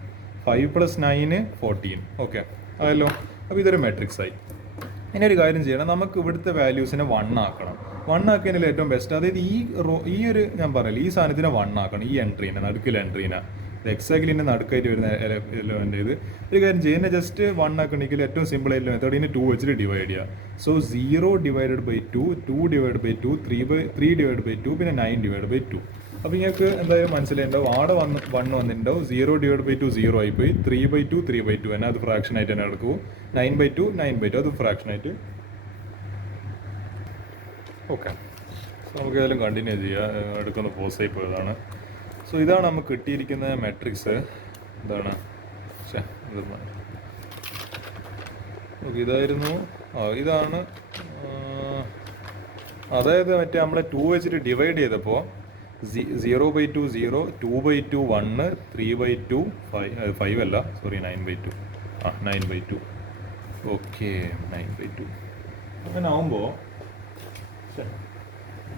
5 + 9 14. ഓക്കെ അതല്ലോ. അപ്പോൾ ഇതൊരു മെട്രിക്സ് ആയി. ഇനി ഒരു കാര്യം ചെയ്യണം, നമുക്ക് ഇവിടുത്തെ വാല്യൂസിനെ 1 ആക്കണം. 1 ആക്കിയതിൽ ഏറ്റവും ബെസ്റ്റ്, അതായത് ഈ ഒരു ഞാൻ പറയില്ല, ഈ സാധനത്തിനെ 1 ആക്കണം. ഈ എൻട്രീനെ നടുക്കില്ല എൻട്രീനെ എക്സാക്ട്ലി ഇതിൻ്റെ നടുക്കായിട്ട് വരുന്ന എലമെൻ്റ് ഇത് ഒരു കാര്യം ചെയ്യുന്നത് ജസ്റ്റ് 1 ആക്കണമെങ്കിൽ ഏറ്റവും സിമ്പിൾ ആയിട്ടുള്ള മെത്തേഡ് ഇതിനെ 2 വെച്ചിട്ട് ഡിവൈഡ് ചെയ്യുക. സോ 0 / 2, 2 / 2, 3 / 2, പിന്നെ 9 / 2. അപ്പോൾ നിങ്ങൾക്ക് എന്തായാലും മനസ്സിലായിട്ടുണ്ടാവും, ആടെ 1 വന്നിട്ടുണ്ടാവും. 0 / 2 0 ആയിപ്പോയി, 3/2 3/2 തന്നെ, അത് ഫ്രാക്ഷൻ ആയിട്ട് തന്നെ എടുക്കൂ. 9/2 9/2 അത് ഫ്രാക്ഷൻ ആയിട്ട്. ഓക്കെ, സോ നമുക്ക് ഏതായാലും കണ്ടിന്യൂ ചെയ്യാം. എടുക്കുന്ന പോസ് ആയി പോയതാണ്. സോ ഇതാണ് നമുക്ക് കിട്ടിയിരിക്കുന്ന മെട്രിക്സ്. എന്താണ് ഓക്കെ, ഇതായിരുന്നു. ഇതാണ് അതായത് മറ്റേ നമ്മളെ 2 വെച്ചിട്ട് ഡിവൈഡ് ചെയ്തപ്പോൾ 0/2 0, 2/2 1, 3/2 5 അല്ല സോറി 9/2. 9/2. ഓക്കെ 9/2. അങ്ങനെ ആവുമ്പോൾ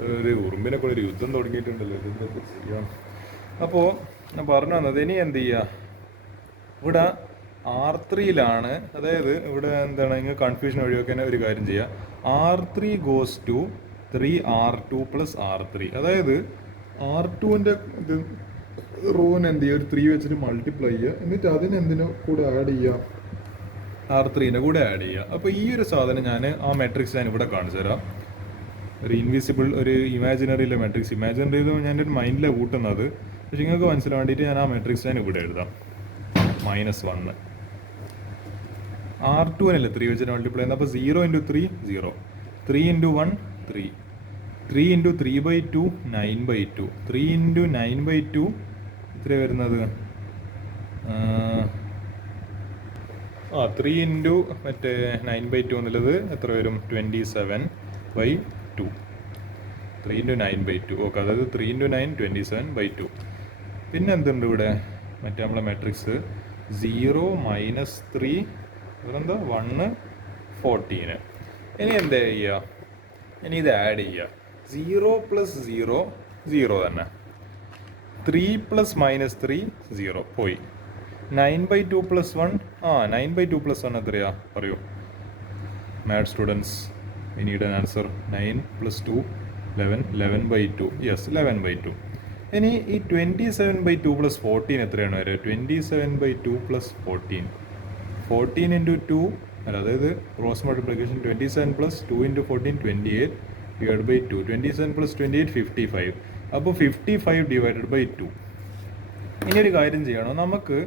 ഒരു ഉറുമ്പിനെ കൊണ്ട് ഒരു യുദ്ധം തുടങ്ങിയിട്ടുണ്ടല്ലോ, ഇതൊക്കെ ചെയ്യാം. അപ്പോൾ ഞാൻ പറഞ്ഞു തന്നത്, ഇനി എന്ത് ചെയ്യുക, ഇവിടെ R3യിലാണ്. അതായത് ഇവിടെ എന്താണ് നിങ്ങൾ കൺഫ്യൂഷൻ ഒഴിവാക്കാൻ ഒരു കാര്യം ചെയ്യുക, R3 goes to 3R2 + R3. അതായത് R2ൻ്റെ ഇത് റോന് എന്ത് ചെയ്യുക, ഒരു 3 വെച്ചിട്ട് മൾട്ടിപ്ലൈ ചെയ്യുക, എന്നിട്ട് അതിനെന്തിനോ കൂടെ ആഡ് ചെയ്യുക, R3ൻ്റെ കൂടെ ആഡ് ചെയ്യുക. അപ്പോൾ ഈ ഒരു സാധനം ഞാൻ ആ മെട്രിക്സ് ഞാൻ ഇവിടെ കാണിച്ചു തരാം. ഒരു ഇൻവിസിബിൾ ഒരു ഇമാജിനറിയിലെ മെട്രിക്സ്. ഇമാജിനറി ഞാൻ എൻ്റെ മൈൻഡിലാണ് കൂട്ടുന്നത്, പക്ഷെ നിങ്ങൾക്ക് മനസ്സിലാൻ വേണ്ടിയിട്ട് ഞാൻ ആ മെട്രിക്സ് ഞാൻ ഇവിടെ എഴുതാം. -1 R2നല്ലേ 3 വെച്ചിട്ട് മൾട്ടിപ്ലൈ ചെയ്യുന്നത്. അപ്പോൾ 0 × 3 0, 3 × 1 3, 3 ഇൻറ്റു 3/2 9/2. 3 ഇൻറ്റു 9/2 എത്ര വരുന്നത്? 3 ഇൻറ്റു മറ്റേ 9/2 എന്നുള്ളത് എത്ര വരും? 27/2. 3 ഇൻറ്റു 9/2. ഓക്കെ, അതായത് 3 ഇൻറ്റു 9 27/2. പിന്നെ എന്തുണ്ട് ഇവിടെ? മറ്റേ നമ്മളെ മാട്രിക്സ് 0 -3 ഇവരെന്താ 1 14. ഇനി എന്താ ചെയ്യുക? ഇനി ഇത് ആഡ് ചെയ്യുക. 0 + 0 0 തന്നെ. 3 + -3 0 പോയി. 9/2 + 1 9/2 + 1 എത്രയാ പറയൂ maths students? We need an answer. 9 + 2 11. 11/2. Yes, 11/2. ഇനി ഈ 27/2 + 14 എത്രയാണ് വരിക? 27/2 + 14. 14 ഇൻറ്റു 2 അല്ല, അതായത് ക്രോസ് മൾട്ടിപ്ലിക്കേഷൻ 27 + 2 ഇൻറ്റു 14 28/2. 27 + 28 55. അപ്പോൾ 55/2. ഇനി ഒരു കാര്യം ചെയ്യണം. നമുക്ക്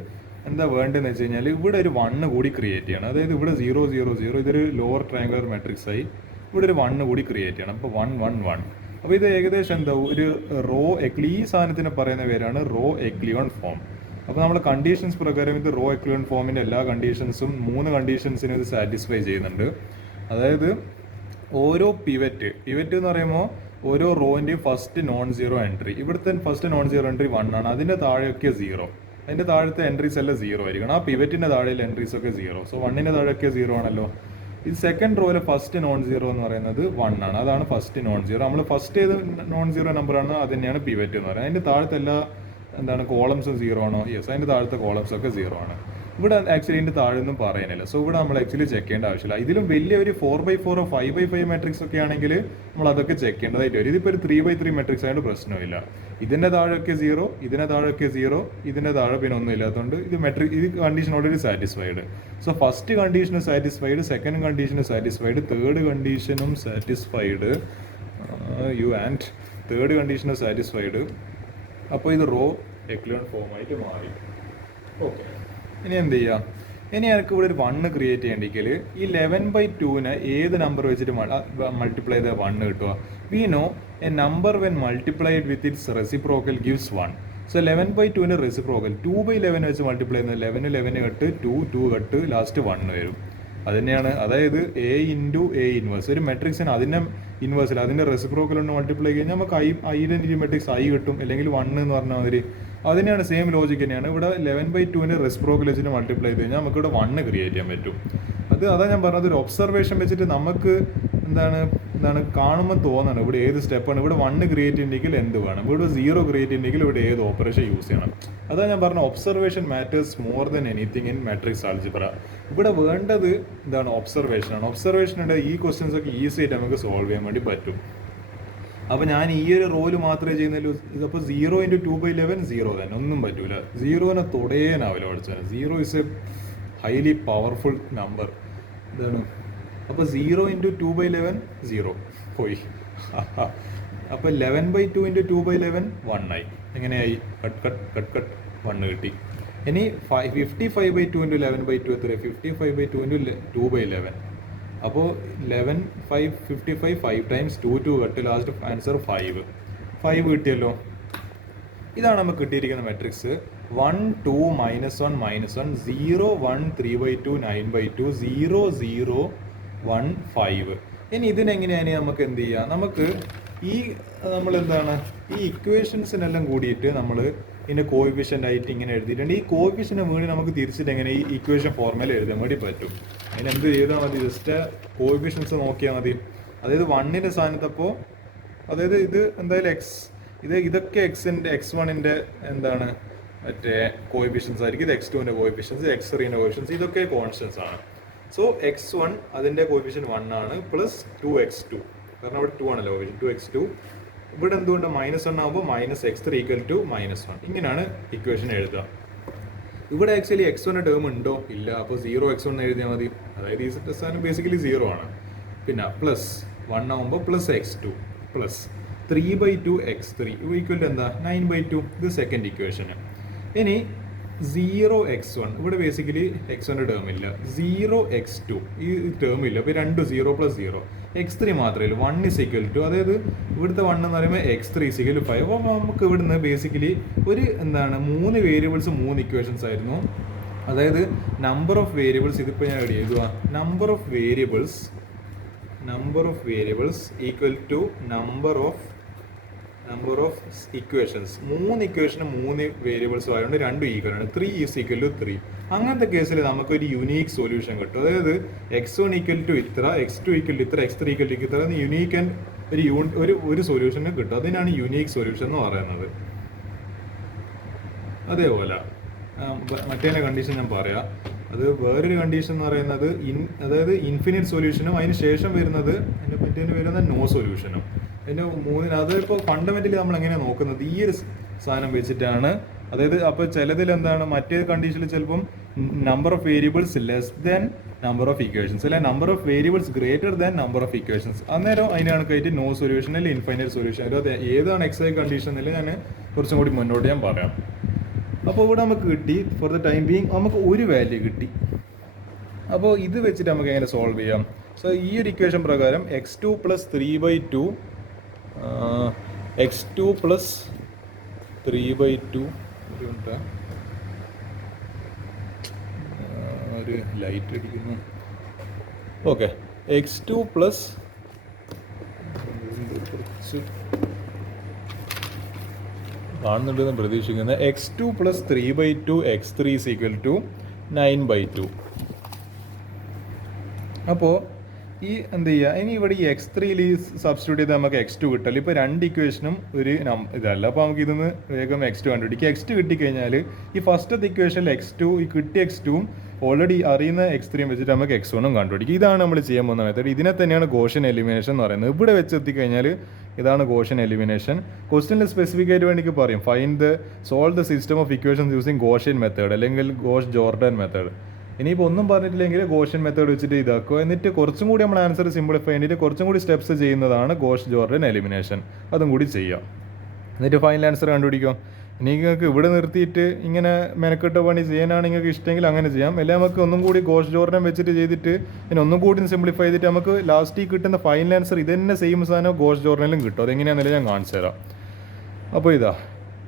എന്താ വേണ്ടതെന്ന് വെച്ച് കഴിഞ്ഞാൽ ഇവിടെ ഒരു 1 കൂടി ക്രിയേറ്റ് ചെയ്യണം. അതായത് ഇവിടെ 0 0 0 ഇതൊരു ലോവർ ട്രയാങ്കുലർ മാട്രിക്സ് ആയി. ഇവിടെ ഒരു 1 കൂടി ക്രിയേറ്റ് ചെയ്യണം. അപ്പോൾ 1 1 1. അപ്പോൾ ഇത് ഏകദേശം എന്താ ഒരു റോ ഈ സാധനത്തിന് പറയുന്ന പേരാണ് റോ എക്ലിയോൺ ഫോം. അപ്പോൾ നമ്മൾ കണ്ടീഷൻസ് പ്രകാരം ഇത് റോ എക്ലിയോൺ ഫോമിൻ്റെ എല്ലാ കണ്ടീഷൻസും 3 കണ്ടീഷൻസിനും ഇത് സാറ്റിസ്ഫൈ ചെയ്യുന്നുണ്ട്. അതായത് ഓരോ പിവറ്റ് എന്ന് പറയുമ്പോൾ ഓരോ റോയിൻ്റെയും ഫസ്റ്റ് നോൺ സീറോ എൻട്രി, ഇവിടുത്തെ ഫസ്റ്റ് നോൺ സീറോ എൻട്രി 1 ആണ്. അതിൻ്റെ താഴെയൊക്കെ 0. അതിൻ്റെ താഴത്തെ എൻട്രീസ് എല്ലാം 0 ആയിരിക്കണം. ആ പിവറ്റിൻ്റെ താഴെയുള്ള എൻട്രീസ് ഒക്കെ 0. സോ 1ൻ്റെ താഴെയൊക്കെ 0 ആണല്ലോ. ഇത് സെക്കൻഡ് റോയിലെ ഫസ്റ്റ് നോൺ സീറോ എന്ന് പറയുന്നത് 1 ആണ്. അതാണ് ഫസ്റ്റ് നോൺ സീറോ. നമ്മൾ ഫസ്റ്റ് ഏത് നോൺ സീറോ നമ്പറാണ് അത് തന്നെയാണ് പിവറ്റ് എന്ന് പറയുന്നത്. അതിൻ്റെ താഴത്തെ എല്ലാ കോളംസും 0 ആണോ? യെസ്, അതിൻ്റെ താഴത്തെ കോളംസ് ഒക്കെ 0 ആണ്. ഇവിടെ ആക്ച്വലി ഇതിൻ്റെ താഴെയൊന്നും പറയാനില്ല. സോ ഇവിടെ നമ്മൾ ആക്ച്വലി ചെക്ക് ചെയ്യേണ്ട ആവശ്യമില്ല. ഇതിലും വലിയ ഒരു 4/4 5/5 മാട്രിക്സ് ഒക്കെ ആണെങ്കിൽ നമ്മൾ അതൊക്കെ ചെക്ക് ചെയ്യേണ്ടതായിട്ട് വരും. ഇതിപ്പോൾ ഒരു 3/3 മാട്രിക്സ് ആയതുകൊണ്ട് പ്രശ്നമില്ല. ഇതിൻ്റെ താഴെയൊക്കെ 0, ഇതിൻ്റെ താഴെയൊക്കെ 0, ഇതിൻ്റെ താഴെ പിന്നെ ഒന്നും ഇല്ലാത്തതുകൊണ്ട് ഇത് condition already satisfied. So first കണ്ടീഷന് സാറ്റിസ്ഫൈഡ്, സെക്കൻഡ് കണ്ടീഷന് സാറ്റിസ്ഫൈഡ്, തേർഡ് കണ്ടീഷനും സാറ്റിസ്ഫൈഡ്. തേർഡ് കണ്ടീഷനും സാറ്റിസ്ഫൈഡ്. അപ്പോൾ ഇത് റോ എക്ലിയോൺ ഫോമായിട്ട് മാറി. ഓക്കെ, ഇനി എന്ത് ചെയ്യാം? ഇനി എനിക്ക് ഇവിടെ ഒരു 1 ക്രിയേറ്റ് ചെയ്യണമെങ്കിൽ ഈ 11/2 ഏത് നമ്പർ വെച്ചിട്ട് മൾട്ടിപ്ലൈ ചെയ്താൽ 1 കിട്ടുക? We know A number when multiplied with its reciprocal gives 1. So 11/2 reciprocal 2/11 വെച്ച് മൾട്ടിപ്ലൈ ചെയ്യുന്നത് 11 11 കട്ട് 2 2 കട്ട് ലാസ്റ്റ് 1 വരും. അത് തന്നെയാണ്. അതായത് A ഇൻറ്റു A ഇൻവേഴ്സ് ഒരു മെട്രിക്സിന് അതിൻ്റെ ഇൻവേഴ്സിൽ അതിൻ്റെ റെസിപ്രോക്കൽ കൊണ്ട് മൾട്ടിപ്ലൈ കഴിഞ്ഞാൽ നമുക്ക് ഐഡൻറ്റിറ്റി മെട്രിക്സ് I കിട്ടും, അല്ലെങ്കിൽ 1 എന്ന് പറഞ്ഞ മാതിരി. അതിനെയാണ് സെയിം ലോജിക് തന്നെയാണ് ഇവിടെ 11/2 റെസിപ്രോക്കൽ വെച്ചിട്ട് മൾട്ടിപ്ലൈ ചെയ്ത് കഴിഞ്ഞാൽ നമുക്ക് ഇവിടെ 1 ക്രിയേറ്റ് ചെയ്യാൻ പറ്റും. അതാ ഞാൻ പറഞ്ഞത്, ഒരു ഒബ്സർവേഷൻ വെച്ചിട്ട് നമുക്ക് എന്താണ് കാണുമ്പോൾ തോന്നണം ഇവിടെ ഏത് സ്റ്റെപ്പാണ്. ഇവിടെ 1 ക്രിയേറ്റ് ചെയ്യണമെങ്കിൽ എന്ത് വേണം, ഇവിടെ 0 ക്രിയേറ്റ് ചെയ്യണമെങ്കിൽ ഇവിടെ ഏത് ഓപ്പറേഷൻ യൂസ് ചെയ്യണം. അതാ ഞാൻ പറഞ്ഞ observation matters more than anything in matrix algebra. ഇവിടെ വേണ്ടത് ഒബ്സർവേഷനാണ്. ഒബ്സർവേഷനുണ്ട് ഈ ക്വസ്റ്റ്യൻസ് ഒക്കെ ഈസി ആയിട്ട് നമുക്ക് സോൾവ് ചെയ്യാൻ വേണ്ടി പറ്റും. അപ്പോൾ ഞാൻ ഈ ഒരു റോല് മാത്രമേ ചെയ്യുന്നുള്ളൂ. അപ്പോൾ 0 ഇൻറ്റു 2/11 0 തന്നെ, ഒന്നും പറ്റൂല. 0നെ തൊടേനാവില്ല പഠിച്ചാൽ. 0 is A highly powerful number. അപ്പോൾ 0 ഇൻറ്റു 2/11 0 പോയി. അപ്പോൾ 11/2 ഇൻറ്റു 2/11 1 ആയി. എങ്ങനെയായി? കട്ട് 1 കിട്ടി. ഇനി 55/2 ഇൻറ്റു 11/2 എത്രയാണ്? 55/2 ഇൻറ്റു 2/11. അപ്പോൾ 11 5 55 5 ടൈംസ് 2 2 കട്ട് ലാസ്റ്റ് ആൻസർ 5 കിട്ടിയല്ലോ. ഇതാണ് നമുക്ക് കിട്ടിയിരിക്കുന്ന മെട്രിക്സ്. 1 2 -1 -1 0 1 3/2 9/2 0 0 1 5. ഇനി ഇതിനെങ്ങനെയാണ് നമുക്ക് എന്ത് ചെയ്യുക? നമുക്ക് ഈ ഇക്വേഷൻസിനെല്ലാം കൂടിയിട്ട് നമ്മൾ ഇതിൻ്റെ കോഎഫിഷ്യൻ്റ് ആയിട്ട് ഇങ്ങനെ എഴുതിയിട്ടുണ്ട്. ഈ കോഎഫിഷ്യൻ്റെ വേണ്ടി നമുക്ക് തിരിച്ചിട്ട് എങ്ങനെ ഈ ഇക്വേഷൻ ഫോർമുല എഴുതാൻ വേണ്ടി പറ്റും. അതിന് എന്ത് ചെയ്താൽ മതി? ജസ്റ്റ് കോഎഫിഷ്യൻസ് നോക്കിയാൽ മതി. അതായത് 1ൻ്റെ സ്ഥാനത്തപ്പോൾ, അതായത് ഇത് എന്തായാലും ഇതൊക്കെ x1ൻ്റെ മറ്റേ കോഎഫിഷ്യൻസ് ആയിരിക്കും. ഇത് x2ൻ്റെ കോഎഫിഷ്യൻസ്, x3ൻ്റെ കോഎഫിഷ്യൻസ്, ഇതൊക്കെ കോൺസ്റ്റൻസ് ആണ്. സോ x1 അതിൻ്റെ കോഎഫിഷ്യൻ 1 ആണ്, പ്ലസ് 2x2, കാരണം ഇവിടെ 2 ആണല്ലോ കോഎഫിഷ്യൻ, 2x2. ഇവിടെ എന്തുകൊണ്ട് -1 ആകുമ്പോൾ -x3 = -1. ഇങ്ങനെയാണ് ഇക്വേഷൻ എഴുതുക. ഇവിടെ ആക്ച്വലി x1 ടേം ഉണ്ടോ? ഇല്ല. അപ്പോൾ 0x1 എഴുതിയാൽ മതി. അതായത് ഈ സ്ഥാനം ബേസിക്കലി 0 ആണ്. പിന്നെ പ്ലസ് 1 ആകുമ്പോൾ plus x2 plus 3/2 x3 equal to എന്താ? 9/2. ഇത് സെക്കൻഡ് ഇക്വേഷന്. ഇനി 0x1 ഇവിടെ ബേസിക്കലി x1 ടേം ഇല്ല, 0x2 ഈ ടേം ഇല്ല, അപ്പോൾ 2 0 + 0, x3 മാത്രമേ ഉള്ളൂ. 1 = അതായത് ഇവിടുത്തെ 1 എന്ന് പറയുമ്പോൾ x3 = 5. അപ്പോൾ നമുക്ക് ഇവിടുന്ന് ബേസിക്കലി ഒരു എന്താണ് 3 വേരിയബിൾസ് 3 ഇക്വേഷൻസ് ആയിരുന്നു. അതായത് നമ്പർ ഓഫ് വേരിയബിൾസ്, ഇതിപ്പോൾ ഞാൻ എവിടെ എഴുതുക, number of variables equal to number of equations. 3 ഇക്വേഷനും 3 വേരിയബിൾസും ആയതുകൊണ്ട് 2 ഈക്വൽ ആണ്. 3 = 3. അങ്ങനത്തെ കേസിൽ നമുക്കൊരു യുണീക്ക് സൊല്യൂഷൻ കിട്ടും. അതായത് x1 = ഇത്ര, x2 = ഇത്ര, x3 = ഇത്ര എന്ന് യുണീക്ക് ആൻഡ് ഒരു സൊല്യൂഷന് കിട്ടും. അതിനാണ് യുണീക്ക് സൊല്യൂഷൻ എന്ന് പറയുന്നത്. അതേപോലെ മറ്റേ കണ്ടീഷൻ ഞാൻ പറയാം. അത് വേറൊരു കണ്ടീഷൻ എന്ന് പറയുന്നത് അതായത് ഇൻഫിനിറ്റ് സൊല്യൂഷനും അതിന് ശേഷം വരുന്നത് നോ സൊല്യൂഷനും. അതിൻ്റെ അതിപ്പോൾ ഫണ്ടമെൻ്റലി നമ്മൾ എങ്ങനെയാണ് നോക്കുന്നത്, ഈ ഒരു സാധനം വെച്ചിട്ടാണ്. അതായത് അപ്പോൾ ചിലതിൽ എന്താണ്, മറ്റേ കണ്ടീഷനിൽ ചിലപ്പം number of variables less than number of equations, അല്ലെ number of variables greater than number of equations. അന്നേരം അതിനാണ് കഴിഞ്ഞിട്ട് നോ സൊല്യൂഷൻ അല്ലെങ്കിൽ ഇൻഫൈനൈറ്റ് സൊല്യൂഷൻ. അതായത് ഏതാണ് എക്സാക്ട് കണ്ടീഷൻ എന്നല്ല ഞാൻ കുറച്ചും കൂടി മുന്നോട്ട് ഞാൻ പറയാം. അപ്പോൾ ഇവിടെ നമുക്ക് കിട്ടി, ഫോർ ദ ടൈം ബീങ് നമുക്ക് ഒരു വാല്യൂ കിട്ടി. അപ്പോൾ ഇത് വെച്ചിട്ട് നമുക്ക് എങ്ങനെ സോൾവ് ചെയ്യാം? സോ ഈ ഒരു ഇക്വേഷൻ പ്രകാരം x2 + 3/2 ഒരു ലൈറ്റ് അടിക്കുന്നു. ഓക്കെ, x2 കുറച്ച് കാണുന്നുണ്ടെന്ന് പ്രതീക്ഷിക്കുന്നത്. x2 + 3/2 x3 = 9/2. അപ്പോൾ ഈ എന്ത് ചെയ്യുക, ഇനി ഇവിടെ ഈ x3 സബ്സ്റ്റിറ്റ്യൂട്ട് ചെയ്ത് നമുക്ക് x2 കിട്ടില്ല. ഇപ്പോൾ 2 ഇക്വേഷനും ഒരു ഇതല്ല. അപ്പോൾ നമുക്ക് ഇതിന്ന് വേഗം x2 കണ്ടുപിടിക്കുക. x2 കിട്ടിക്കഴിഞ്ഞാൽ ഈ ഫസ്റ്റത്തെ ഇക്വേഷനിൽ x2 ഈ കിട്ടിയ x2ഉം ഓൾറെഡി അറിയുന്ന x3യും വെച്ചിട്ട് നമുക്ക് x1ഉം കണ്ടുപിടിക്കും. ഇതാണ് നമ്മൾ ചെയ്യാൻ പോകുന്ന മെത്തേഡ്. ഇതിനെ തന്നെയാണ് ഗോഷ്യൻ എലിമിനേഷൻ എന്ന് പറയുന്നത്. ഇവിടെ വെച്ച് എത്തിക്കഴിഞ്ഞാൽ ഇതാണ് ഗോഷ്യൻ എലിമിനേഷൻ. ക്വസ്റ്റ്യനിൽ സ്പെസിഫിക് ആയിട്ട് വേണ്ടി പറയും solve the system of equations using Gaussian method അല്ലെങ്കിൽ ജോർഡൻ മെത്തേഡ്. ഇനിയിപ്പോൾ ഒന്നും പറഞ്ഞിട്ടില്ലെങ്കിൽ ഗോഷ്യൻ മെത്തേഡ് വെച്ചിട്ട് ഇതാക്കുക. എന്നിട്ട് കുറച്ചും കൂടി നമ്മൾ ആൻസർ സിംപ്ലിഫൈ ചെയ്തിട്ട് കുറച്ചും കൂടി സ്റ്റെപ്സ് ചെയ്യുന്നതാണ് ജോർഡൻ എലിമിനേഷൻ. അതും കൂടി ചെയ്യാം. എന്നിട്ട് ഫൈനൽ ആൻസർ കണ്ടുപിടിക്കുക. നിങ്ങൾക്ക് ഇവിടെ നിർത്തിയിട്ട് ഇങ്ങനെ മെനക്കെട്ട പണി ചെയ്യാനാണ് നിങ്ങൾക്ക് ഇഷ്ടമെങ്കിൽ അങ്ങനെ ചെയ്യാം. അല്ലെങ്കിൽ നമുക്ക് ഒന്നും കൂടി ജോർഡൻ വെച്ചിട്ട് ചെയ്തിട്ട് പിന്നെ ഒന്നും കൂടി സിംപ്ലിഫൈ ചെയ്തിട്ട് നമുക്ക് ലാസ്റ്റിൽ കിട്ടുന്ന ഫൈനൽ ആൻസർ ഇത് തന്നെ സെയിം സാധനം ജോർഡനിലും കിട്ടും. അതെങ്ങനെയാണെന്നല്ലേ ഞാൻ കാണിച്ചു തരാം. അപ്പോൾ ഇതാ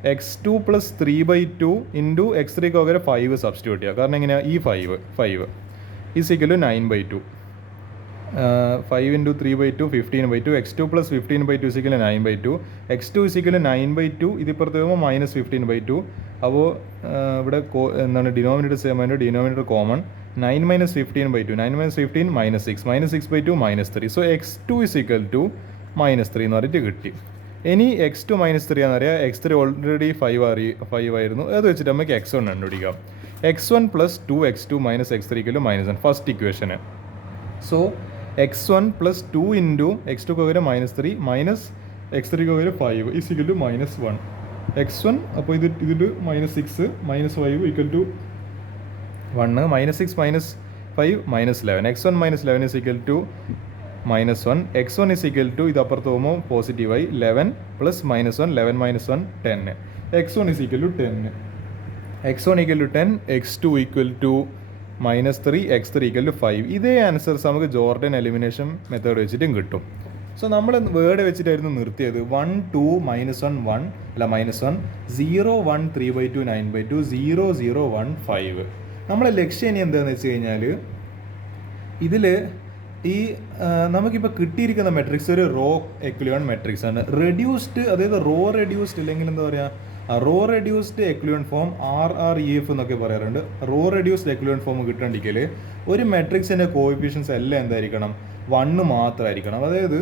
x2 + 3/2 × x3 പകരം 5 സബ്സ്റ്റിറ്റ്യൂട്ട് ചെയ്യുക. കാരണം എങ്ങനെയാണ്, ഈ 5 = 9/2. 5 × 3/2 15/2. x2 + 15/2 = 9/2. x2 = 9/2. ഇതിപ്പുറത്ത് വരുമ്പോൾ -15/2. അപ്പോൾ ഇവിടെ എന്താണ് ഡിനോമിനേറ്റർ സെയിം ആയിട്ട് ഡിനോമിനേറ്റർ കോമൺ. 9 - 15/2 9 - 15 -6 -6/2 -3. സോ x2 = -3 എന്ന് പറഞ്ഞിട്ട് കിട്ടി. ഇനി x2 -3 എന്നറിയാം. x3 ഓൾറെഡി 5 ആയിരുന്നു. അത് വെച്ചിട്ട് നമുക്ക് x1 കണ്ടുപിടിക്കാം. x1 + 2x2 - x3 = -1 first ഇക്വേഷന്. So x1 + 2 × x2 പകരം -3 -x3 പകരം 5 = -1. x1 അപ്പോൾ ഇതിൽ -6 - 5 = 1 -6 - 5 -11. x1 - 11 = -1. x1 = ഇത് അപ്പുറത്ത് പോകുമ്പോൾ പോസിറ്റീവായി 11 + -1 11 - 1 10. x1 = 10. x1 = 10. x2 = -3. x3 = 5. ഇതേ ആൻസേഴ്സ് നമുക്ക് ജോർഡൻ എലിമിനേഷൻ മെത്തേഡ് വെച്ചിട്ടും കിട്ടും. സോ നമ്മൾ വേർഡ് വെച്ചിട്ടായിരുന്നു നിർത്തിയത്. 1 2 -1 1 അല്ല -1 0 1 3/2 9/2 0 0 1 5. നമ്മളെ ലക്ഷ്യം ഇനി എന്താണെന്ന് വെച്ച് കഴിഞ്ഞാൽ ഇതിൽ ഈ നമുക്കിപ്പോൾ കിട്ടിയിരിക്കുന്ന മെട്രിക്സ് ഒരു റോ എക്വിവലന്റ് മെട്രിക്സ് ആണ്. റെഡ്യൂസ്ഡ്, അതായത് റോ റെഡ്യൂസ്ഡ് അല്ലെങ്കിൽ എന്താ പറയുക, raw reduced equivalent form RREF എന്നൊക്കെ പറയാറുണ്ട്. റോ റെഡ്യൂസ്ഡ് എക്വിവലന്റ് ഫോം കിട്ടണമെങ്കിൽ ഒരു മെട്രിക്സിൻ്റെ കോഎഫിഷ്യൻസ് എല്ലാം എന്തായിരിക്കണം, 1 മാത്രമായിരിക്കണം. അതായത്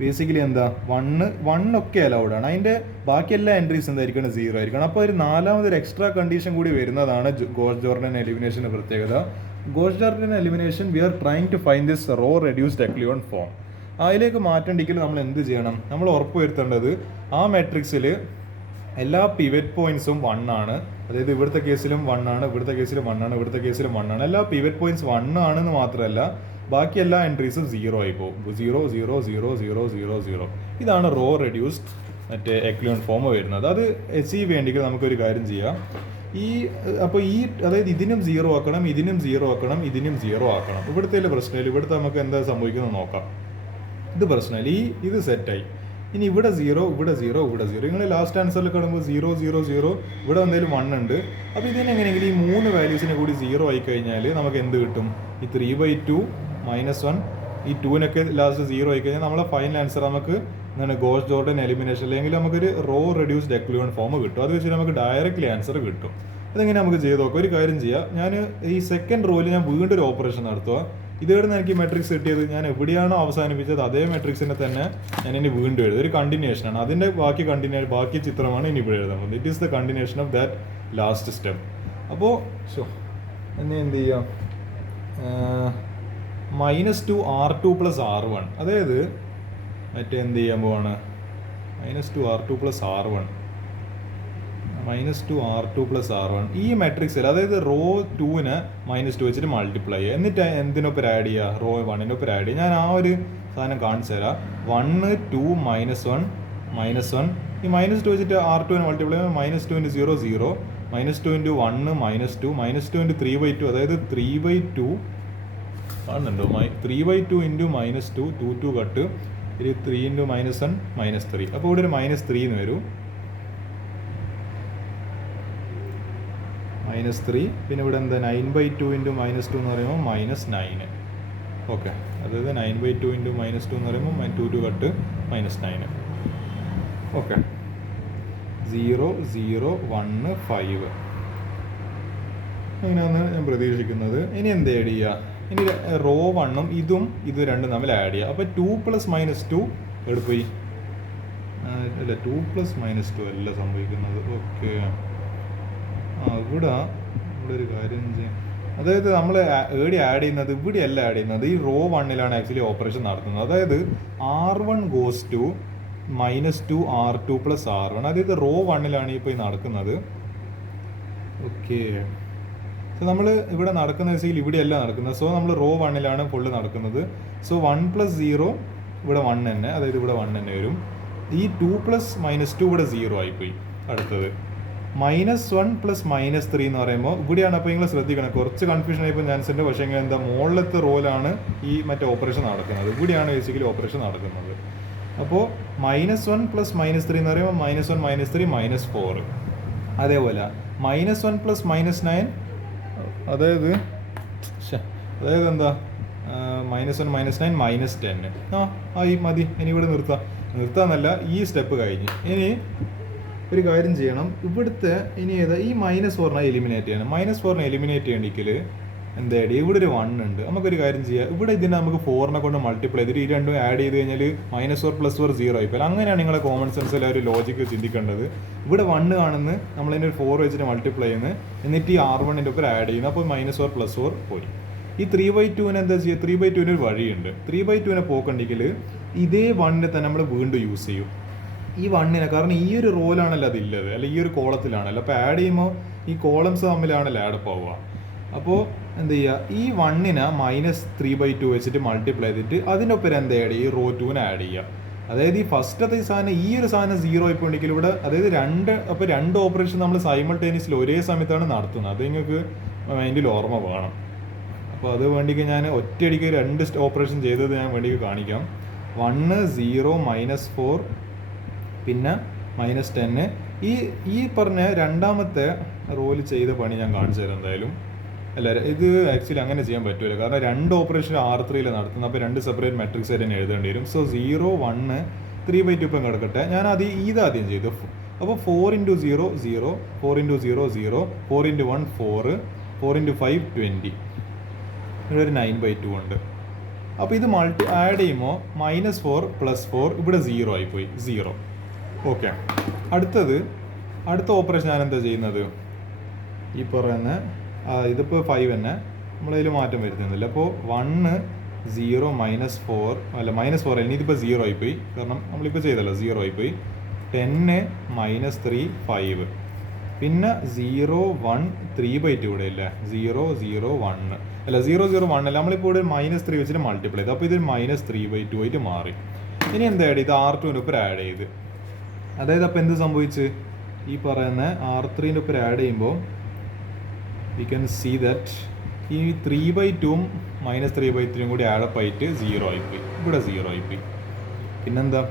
ബേസിക്കലി എന്താ 1 ഒക്കെ അലൗഡ് ആണ്. അതിൻ്റെ ബാക്കി എല്ലാ എൻട്രീസ് എന്തായിരിക്കണം 0 ആയിരിക്കണം. അപ്പോൾ ഒരു നാലാമതൊരു എക്സ്ട്രാ കണ്ടീഷൻ കൂടി വരുന്നതാണ് ജോർഡൻ എലിമിനേഷൻ്റെ പ്രത്യേകത. Jordan elimination we are trying to find this row reduced equivalent form. അതിലേക്ക് മാറ്റണ്ടെങ്കിൽ നമ്മൾ എന്ത് ചെയ്യണം, നമ്മൾ ഉറപ്പ് വരുത്തേണ്ടത് ആ മെട്രിക്സിൽ എല്ലാ പിവറ്റ് പോയിന്റ്സും 1 ആണ്. അതായത് ഇവിടുത്തെ കേസിലും 1 ആണ്, ഇവിടുത്തെ കേസിലും 1 ആണ്, ഇവിടുത്തെ കേസിലും 1 ആണ്. എല്ലാ പിവറ്റ് പോയിന്റ്സ് 1 ആണെന്ന് മാത്രമല്ല ബാക്കി എല്ലാ എൻട്രീസും 0 ആയി പോകും. 0 0 0 0 0 0. ഇതാണ് റോ റെഡ്യൂസ്ഡ് എക്വിവലന്റ് ഫോം വരുന്നത്. അത് അച്ചീവ് ചെയ്യേണ്ടെങ്കിൽ നമുക്കൊരു കാര്യം ചെയ്യാം. അപ്പോൾ അതായത് ഇതിനും 0 ആക്കണം, ഇതിനും 0 ആക്കണം, ഇതിനും 0 ആക്കണം. ഇവിടുത്തെ പ്രശ്നമില്ല. ഇവിടുത്തെ നമുക്ക് എന്താ സംഭവിക്കുന്നത് നോക്കാം. ഇത് പ്രശ്നമില്ല. ഇത് സെറ്റായി. ഇനി ഇവിടെ 0, ഇവിടെ 0, ഇവിടെ 0. നിങ്ങൾ ലാസ്റ്റ് ആൻസറിൽ കിടക്കുമ്പോൾ 0, 0, 0, ഇവിടെ എന്തെങ്കിലും 1 ഉണ്ട്. അപ്പോൾ ഇതിനെങ്ങനെയെങ്കിലും ഈ 3 വാല്യൂസിനെ കൂടി 0 ആയി കഴിഞ്ഞാൽ നമുക്ക് എന്ത് കിട്ടും? ഈ 3/2 -1, ഈ 2നൊക്കെ ലാസ്റ്റ് 0 ആയി കഴിഞ്ഞാൽ നമ്മളെ ഫൈനൽ ആൻസർ നമുക്ക് എന്താണ് ഗോസ് ജോർഡൻ എലിമിനേഷൻ, അല്ലെങ്കിൽ നമുക്കൊരു റോ റെഡ്യൂസ്ഡ് എക്ലുവൻ ഫോം കിട്ടും. അത് വെച്ചിട്ട് നമുക്ക് ഡയറക്റ്റ്ലി ആൻസർ കിട്ടും. അതെങ്ങനെ നമുക്ക് ചെയ്ത് നോക്കാം? ഒരു കാര്യം ചെയ്യാം. ഞാൻ ഈ സെക്കൻഡ് റോയിൽ ഞാൻ വീണ്ടും ഒരു ഓപ്പറേഷൻ നടത്തുക. ഇതെവിടുന്ന് എനിക്ക് മെട്രിക്സ് കിട്ടിയത്? ഞാൻ എവിടെയാണോ അവസാനിപ്പിച്ചത് അതേ മെട്രിക്സിനെ തന്നെ ഞാൻ ഇനി വീണ്ടും എഴുതും. ഒരു കണ്ടിന്യൂഷനാണ്. അതിൻ്റെ ബാക്കി ചിത്രമാണ് ഇനി ഇവിടെ എഴുതാൻ പോകുന്നത്. It is the continuation of that last step. അപ്പോൾ എന്നെ എന്ത് ചെയ്യാം? -2 R2 + R1, അതായത് മറ്റേ എന്ത് ചെയ്യാൻ പോവാണ്? -2 R2 + R1, -2 R2 + R1 ഈ മെട്രിക്സിൽ, അതായത് റോ 2നെ -2 വെച്ചിട്ട് മൾട്ടിപ്ലൈ ചെയ്യുക. എന്നിട്ട് എന്തിനൊപ്പം ആഡ് ചെയ്യുക? റോ 1നൊപ്പം ആഡ് ചെയ്യുക. ഞാൻ ആ ഒരു സാധനം കാണിച്ചു തരാം. 1, 2, -1, -1. ഈ -2 വെച്ചിട്ട് R2നെ മൾട്ടിപ്ലൈ ചെയ്യുമ്പോൾ -2 × 0, 0, -2 × 1, -2, -2 × 3/2, അതായത് 3/2 കാണുന്നുണ്ടോ? 3/2 × -2, 2 കട്ട്, 3 × -1, -3. അപ്പോൾ ഇവിടെ ഒരു -3 എന്ന് വരും. -3. പിന്നെ ഇവിടെ എന്താ? 9/2 × -2 എന്ന് പറയുമ്പോൾ -9. ഓക്കെ, അതായത് 9/2 × -2 എന്ന് പറയുമ്പോൾ 2 കട്ട് -9. ഓക്കെ, 0, 0, 1, 5. അങ്ങനെയാണ് ഞാൻ പ്രതീക്ഷിക്കുന്നത്. ഇനി എന്ത് ആഡ് ചെയ്യുക? ഇനി റോ 1ഉം ഇത് രണ്ടും തമ്മിൽ ആഡ് ചെയ്യുക. അപ്പോൾ 2 + -2 എടുപ്പോയി. അല്ല, 2 + -2 അല്ല സംഭവിക്കുന്നത്. ഓക്കെ, ഇവിടെ ഒരു കാര്യം ചെയ്യാം. അതായത് നമ്മൾ ഏടി ആഡ് ചെയ്യുന്നത് ഇവിടെയല്ല ആഡ് ചെയ്യുന്നത്, ഈ റോ 1ലാണ് ആക്ച്വലി ഓപ്പറേഷൻ നടത്തുന്നത്. അതായത് R1 goes to -2 R2 + R1, അതായത് റോ 1ലാണ് ഇപ്പോൾ നടക്കുന്നത്. ഓക്കെ, സോ നമ്മൾ ഇവിടെ നടക്കുന്ന വെച്ചാൽ ഇവിടെയല്ല നടക്കുന്നത്. സോ നമ്മൾ റോ 1ലാണ് ഫുള്ള് നടക്കുന്നത്. സോ 1 + 0 ഇവിടെ 1 തന്നെ, അതായത് ഇവിടെ 1 തന്നെ വരും. ഈ 2 + -2 ഇവിടെ 0 ആയിപ്പോയി. അടുത്തത് -1 + -3 എന്ന് പറയുമ്പോൾ ഇവിടെയാണ്. അപ്പോൾ നിങ്ങൾ ശ്രദ്ധിക്കണം, കുറച്ച് കൺഫ്യൂഷൻ ആയിപ്പോൾ ഞാൻസിൻ്റെ. പക്ഷേ എന്താ, മുകളിലത്തെ റോയിലാണ് ഈ മറ്റേ ഓപ്പറേഷൻ നടക്കുന്നത്. ഇവിടെയാണ് ബേസിക്കലി ഓപ്പറേഷൻ നടക്കുന്നത്. അപ്പോൾ -1 + -3 എന്ന് പറയുമ്പോൾ -1, -3, -4. അതേപോലെ -1 + -9, അതായത് എന്താ, -1, -9, -10. ആയി, മതി. ഇനി ഇവിടെ നിർത്താന്നല്ല, ഈ സ്റ്റെപ്പ് കഴിഞ്ഞ്. ഇനി ഒരു കാര്യം ചെയ്യണം. ഇവിടുത്തെ ഇനി ഈ -4നെ എലിമിനേറ്റ് ചെയ്യണം. -4നെ എലിമിനേറ്റ് ചെയ്യണമെങ്കിൽ എന്താ, ഇവിടെ ഒരു 1 ഉണ്ട്. നമുക്കൊരു കാര്യം ചെയ്യാം. ഇവിടെ ഇതിനെ നമുക്ക് 4നെ കൊണ്ട് മൾട്ടിപ്ലൈ ചെയ്തിട്ട് ഈ രണ്ടും ആഡ് ചെയ്ത് കഴിഞ്ഞാൽ -4 + 4 0 ആയിപ്പോൾ. അങ്ങനെയാണ് നിങ്ങളെ കോമൺ സെൻസിൽ ഒരു ലോജിക്ക് ചിന്തിക്കേണ്ടത്. ഇവിടെ 1 കാണുന്നത്, നമ്മളതിൻ്റെ ഒരു 4 വെച്ചിട്ട് മൾട്ടിപ്ലൈ ചെയ്യുന്നത്, എന്നിട്ട് ഈ R1ൻ്റെ ഒപ്പം ആഡ് ചെയ്യുന്നത്. അപ്പോൾ -4 + 4 പോയി. ഈ 3/2നെ എന്താ ചെയ്യുക? 3/2ന് ഒരു വഴിയുണ്ട്. 3/2നെ പോക്കണ്ടെങ്കിൽ ഇതേ 1നെ തന്നെ നമ്മൾ വീണ്ടും യൂസ് ചെയ്യും. ഈ 1നെ, കാരണം ഈ ഒരു റോയിലാണല്ലോ അതില്ലത്, അല്ല ഈ ഒരു കോളത്തിലാണല്ലോ. അപ്പോൾ ആഡ് ചെയ്യുമ്പോൾ ഈ കോളംസ് തമ്മിലാണല്ലോ ആഡ് പോവുക. അപ്പോൾ എന്ത് ചെയ്യുക? ഈ 1നെ -3/2 വെച്ചിട്ട് മൾട്ടിപ്ലൈ ചെയ്തിട്ട് അതിനൊപ്പം എന്താ ആഡ് ചെയ്യുക? ഈ റോ 2നെ ആഡ് ചെയ്യുക. അതായത് ഈ ഫസ്റ്റത്തെ ഈ സാധനം, ഈ ഒരു സാധനം 0 ആയിപ്പോണ്ടെങ്കിൽ ഇവിടെ, അതായത് രണ്ട് ഓപ്പറേഷൻ നമ്മൾ സൈമൾട്ടേനിയസ്ലി ഒരേ സമയത്താണ് നടത്തുന്നത്. അത് നിങ്ങൾക്ക് മൈൻഡിൽ ഓർമ്മ വേണം. അപ്പോൾ അത് വേണ്ടിക്ക് ഞാൻ ഒറ്റയടിക്ക് 2 ഓപ്പറേഷൻ ചെയ്തത് ഞാൻ വേണ്ടിക്ക് കാണിക്കാം. 1, 0, -4, പിന്നെ -10. ഈ പറഞ്ഞ രണ്ടാമത്തെ റോയിൽ ചെയ്ത പണി ഞാൻ കാണിച്ചു തരാം എന്തായാലും. അല്ല, ഇത് ആക്ച്വലി അങ്ങനെ ചെയ്യാൻ പറ്റില്ല, കാരണം 2 ഓപ്പറേഷൻ R3 നടത്തുന്നത്. അപ്പോൾ 2 സെപ്പറേറ്റ് മെട്രിക്സ് ആയിട്ട് തന്നെ എഴുതേണ്ടി വരും. സോ 0, 1, 3/2 ഇപ്പം കിടക്കട്ടെ. ഞാൻ ഇതാദ്യം ചെയ്തു. അപ്പോൾ 4 × 0, 0, 4 × 0, 0, 4 × 1, 4, 4 × 5, 20. ഇവിടെ ഒരു 9/2 ഉണ്ട്. അപ്പോൾ ഇത് ആഡ് ചെയ്യുമ്പോൾ -4 + 4 ഇവിടെ 0 ആയിപ്പോയി, 0. ഓക്കെ, അടുത്ത ഓപ്പറേഷൻ ഞാൻ എന്താ ചെയ്യുന്നത്? ഈ പറയുന്ന ഇതിപ്പോൾ 5 തന്നെ, നമ്മളതിൽ മാറ്റം വരുത്തുന്നില്ല. അപ്പോൾ 1, 0, -4, അല്ല -4 അല്ല, ഇതിപ്പോൾ 0 ആയിപ്പോയി, കാരണം നമ്മളിപ്പോൾ ചെയ്തല്ലോ, 0 ആയിപ്പോയി. 10, -3, 5. പിന്നെ 0, 1, 3/2 ഇവിടെ ഇല്ല. 0, 0, 1 അല്ല, 0, 0, 1 അല്ല, നമ്മളിപ്പോൾ ഇവിടെ -3 വെച്ചിട്ട് മൾട്ടിപ്ലൈ ചെയ്ത്. അപ്പോൾ ഇത് -3/2 ആയിട്ട് മാറി. ഇനി എന്താ ആഡ് ചെയ്ത്? R2ൻ്റെ ഒപ്പം ആഡ് ചെയ്ത്. അതായത് അപ്പോൾ എന്ത് സംഭവിച്ച്? ഈ പറയുന്ന R3ൻ്റെ ഒപ്പം ആഡ് ചെയ്യുമ്പോൾ വി ക്യാൻ സീ ദാറ്റ് ഈ 3/2 -3/3 കൂടി ആഡപ്പ് ആയിട്ട് 0 ആയിപ്പോയി. ഇവിടെ 0 ആയിപ്പോയി. പിന്നെന്താ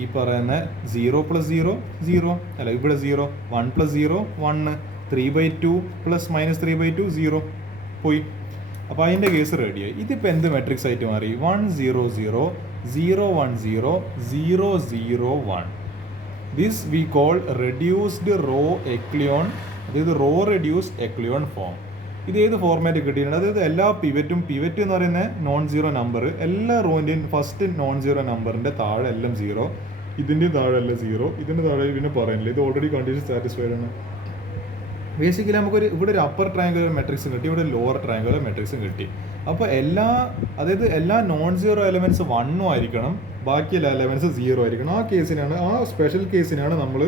ഈ പറയുന്ന 0 + 0 0 അല്ല, ഇവിടെ 0 1 + 0 1 3/2 + -3/2 0 പോയി. അപ്പോൾ അതിൻ്റെ കേസ് റെഡിയായി. ഇതിപ്പോൾ എന്ത് മെട്രിക്സ് ആയിട്ട് മാറി? 1 0 0 0 1 0 0 0 1. This we call reduced row echelon, അതായത് റോ റെഡ്യൂസ്ഡ് എക്ലിയോൺ ഫോം. ഇത് ഏത് ഫോർമാറ്റ് കിട്ടിയിട്ടുണ്ട്? അതായത് എല്ലാ പിവറ്റ് എന്ന് പറയുന്ന നോൺ സീറോ നമ്പർ, എല്ലാ റോൻ്റെയും ഫസ്റ്റ് നോൺ സീറോ നമ്പറിൻ്റെ താഴെ എല്ലാം 0, ഇതിൻ്റെയും താഴെ എല്ലാം 0, ഇതിൻ്റെ താഴെ പിന്നെ പറയുന്നില്ല. ഇത് ഓൾറെഡി കണ്ടീഷൻ സാറ്റിസ്ഫൈഡ് ആണ്. ബേസിക്കലി നമുക്കൊരു ഇവിടെ ഒരു അപ്പർ ട്രയാങ്കുലർ മെട്രിക്സും കിട്ടി, ഇവിടെ ലോവർ ട്രയാങ്കുലർ മെട്രിക്സും കിട്ടി. അപ്പോൾ എല്ലാ നോൺ സീറോ എലമെൻറ്റ്സ് 1 ആയിരിക്കണം, ബാക്കി എല്ലാ എലമെൻറ്റ്സ് 0 ആയിരിക്കണം. ആ സ്പെഷ്യൽ കേസിനാണ് നമ്മൾ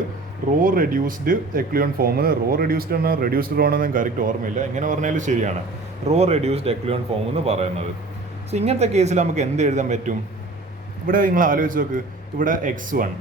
row reduced echelon form. Row reduced ആണ്, റെഡ്യൂസ്ഡ് റോ ആണെന്ന് കറക്റ്റ് ഓർമ്മയില്ല, എങ്ങനെ പറഞ്ഞാലും ശരിയാണ്, റോ റെഡ്യൂസ്ഡ് എക്ലിയോൺ ഫോം എന്ന് പറയുന്നത്. സോ ഇങ്ങനത്തെ കേസിൽ നമുക്ക് എന്ത് എഴുതാൻ പറ്റും? ഇവിടെ നിങ്ങൾ ആലോചിച്ച് നോക്ക്, ഇവിടെ x1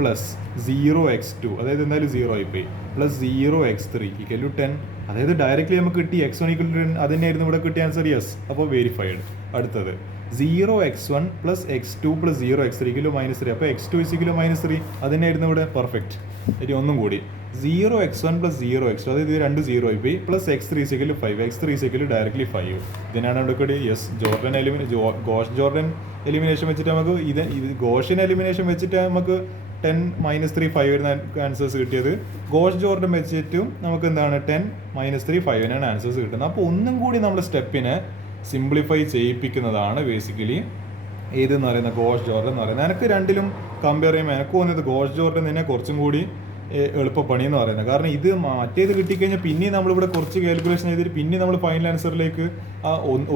+ 0x2, അതായത് എന്തായാലും 0 ആയിപ്പോയി, +0x3 = 10. അതായത് ഡയറക്റ്റ്ലി നമുക്ക് കിട്ടി x1 = 10. അതിനായിരുന്നു ഇവിടെ കിട്ടിയ ആൻസർ. യെസ്, അപ്പോൾ വെരിഫൈഡ്. അടുത്തത് 0x1 + x2 + 0x3 = -3. അപ്പോൾ x2 = -3. അതിനായിരുന്നു ഇവിടെ. പെർഫെക്റ്റ്. ഇനി ഒന്നും കൂടി 0x1 + 0x2, അതായത് ഇത് 2 0 ആയിപ്പോയി, +x3 = 5. x3 = directly 5. ഇതിനാണ് ഇവിടെ കൂടി. യെസ്, ഗോഷ് ജോർഡൻ എലിമിനേഷൻ വെച്ചിട്ട് നമുക്ക് ഇത് ഗോഷ്യൻ എലിമിനേഷൻ വെച്ചിട്ട് നമുക്ക് 10 -3 5 വരുന്ന ആൻസേഴ്സ് കിട്ടിയത്. ഗോഷ് ജോർഡൻ വെച്ചിട്ടും നമുക്ക് എന്താണ് 10 -3 5 ആൻസേഴ്സ് കിട്ടുന്നത്. അപ്പോൾ ഒന്നും കൂടി നമ്മുടെ സ്റ്റെപ്പിനെ സിംപ്ലിഫൈ ചെയ്യിപ്പിക്കുന്നതാണ് ബേസിക്കലി ഏതെന്ന് പറയുന്ന ഗോഷ് ജോർഡൻ എന്ന് പറയുന്നത്. എനിക്ക് രണ്ടിലും കമ്പയർ ചെയ്യുമ്പോൾ എനിക്ക് തോന്നിയത് ഗോഷ് ജോർഡൻ തന്നെ കുറച്ചും കൂടി എളുപ്പപ്പണി എന്ന് പറയുന്നത്. കാരണം ഇത് മറ്റേത് കിട്ടിക്കഴിഞ്ഞാൽ പിന്നെ നമ്മളിവിടെ കുറച്ച് കാൽക്കുലേഷൻ ചെയ്തിട്ട് പിന്നെ നമ്മൾ ഫൈനൽ ആൻസറിലേക്ക്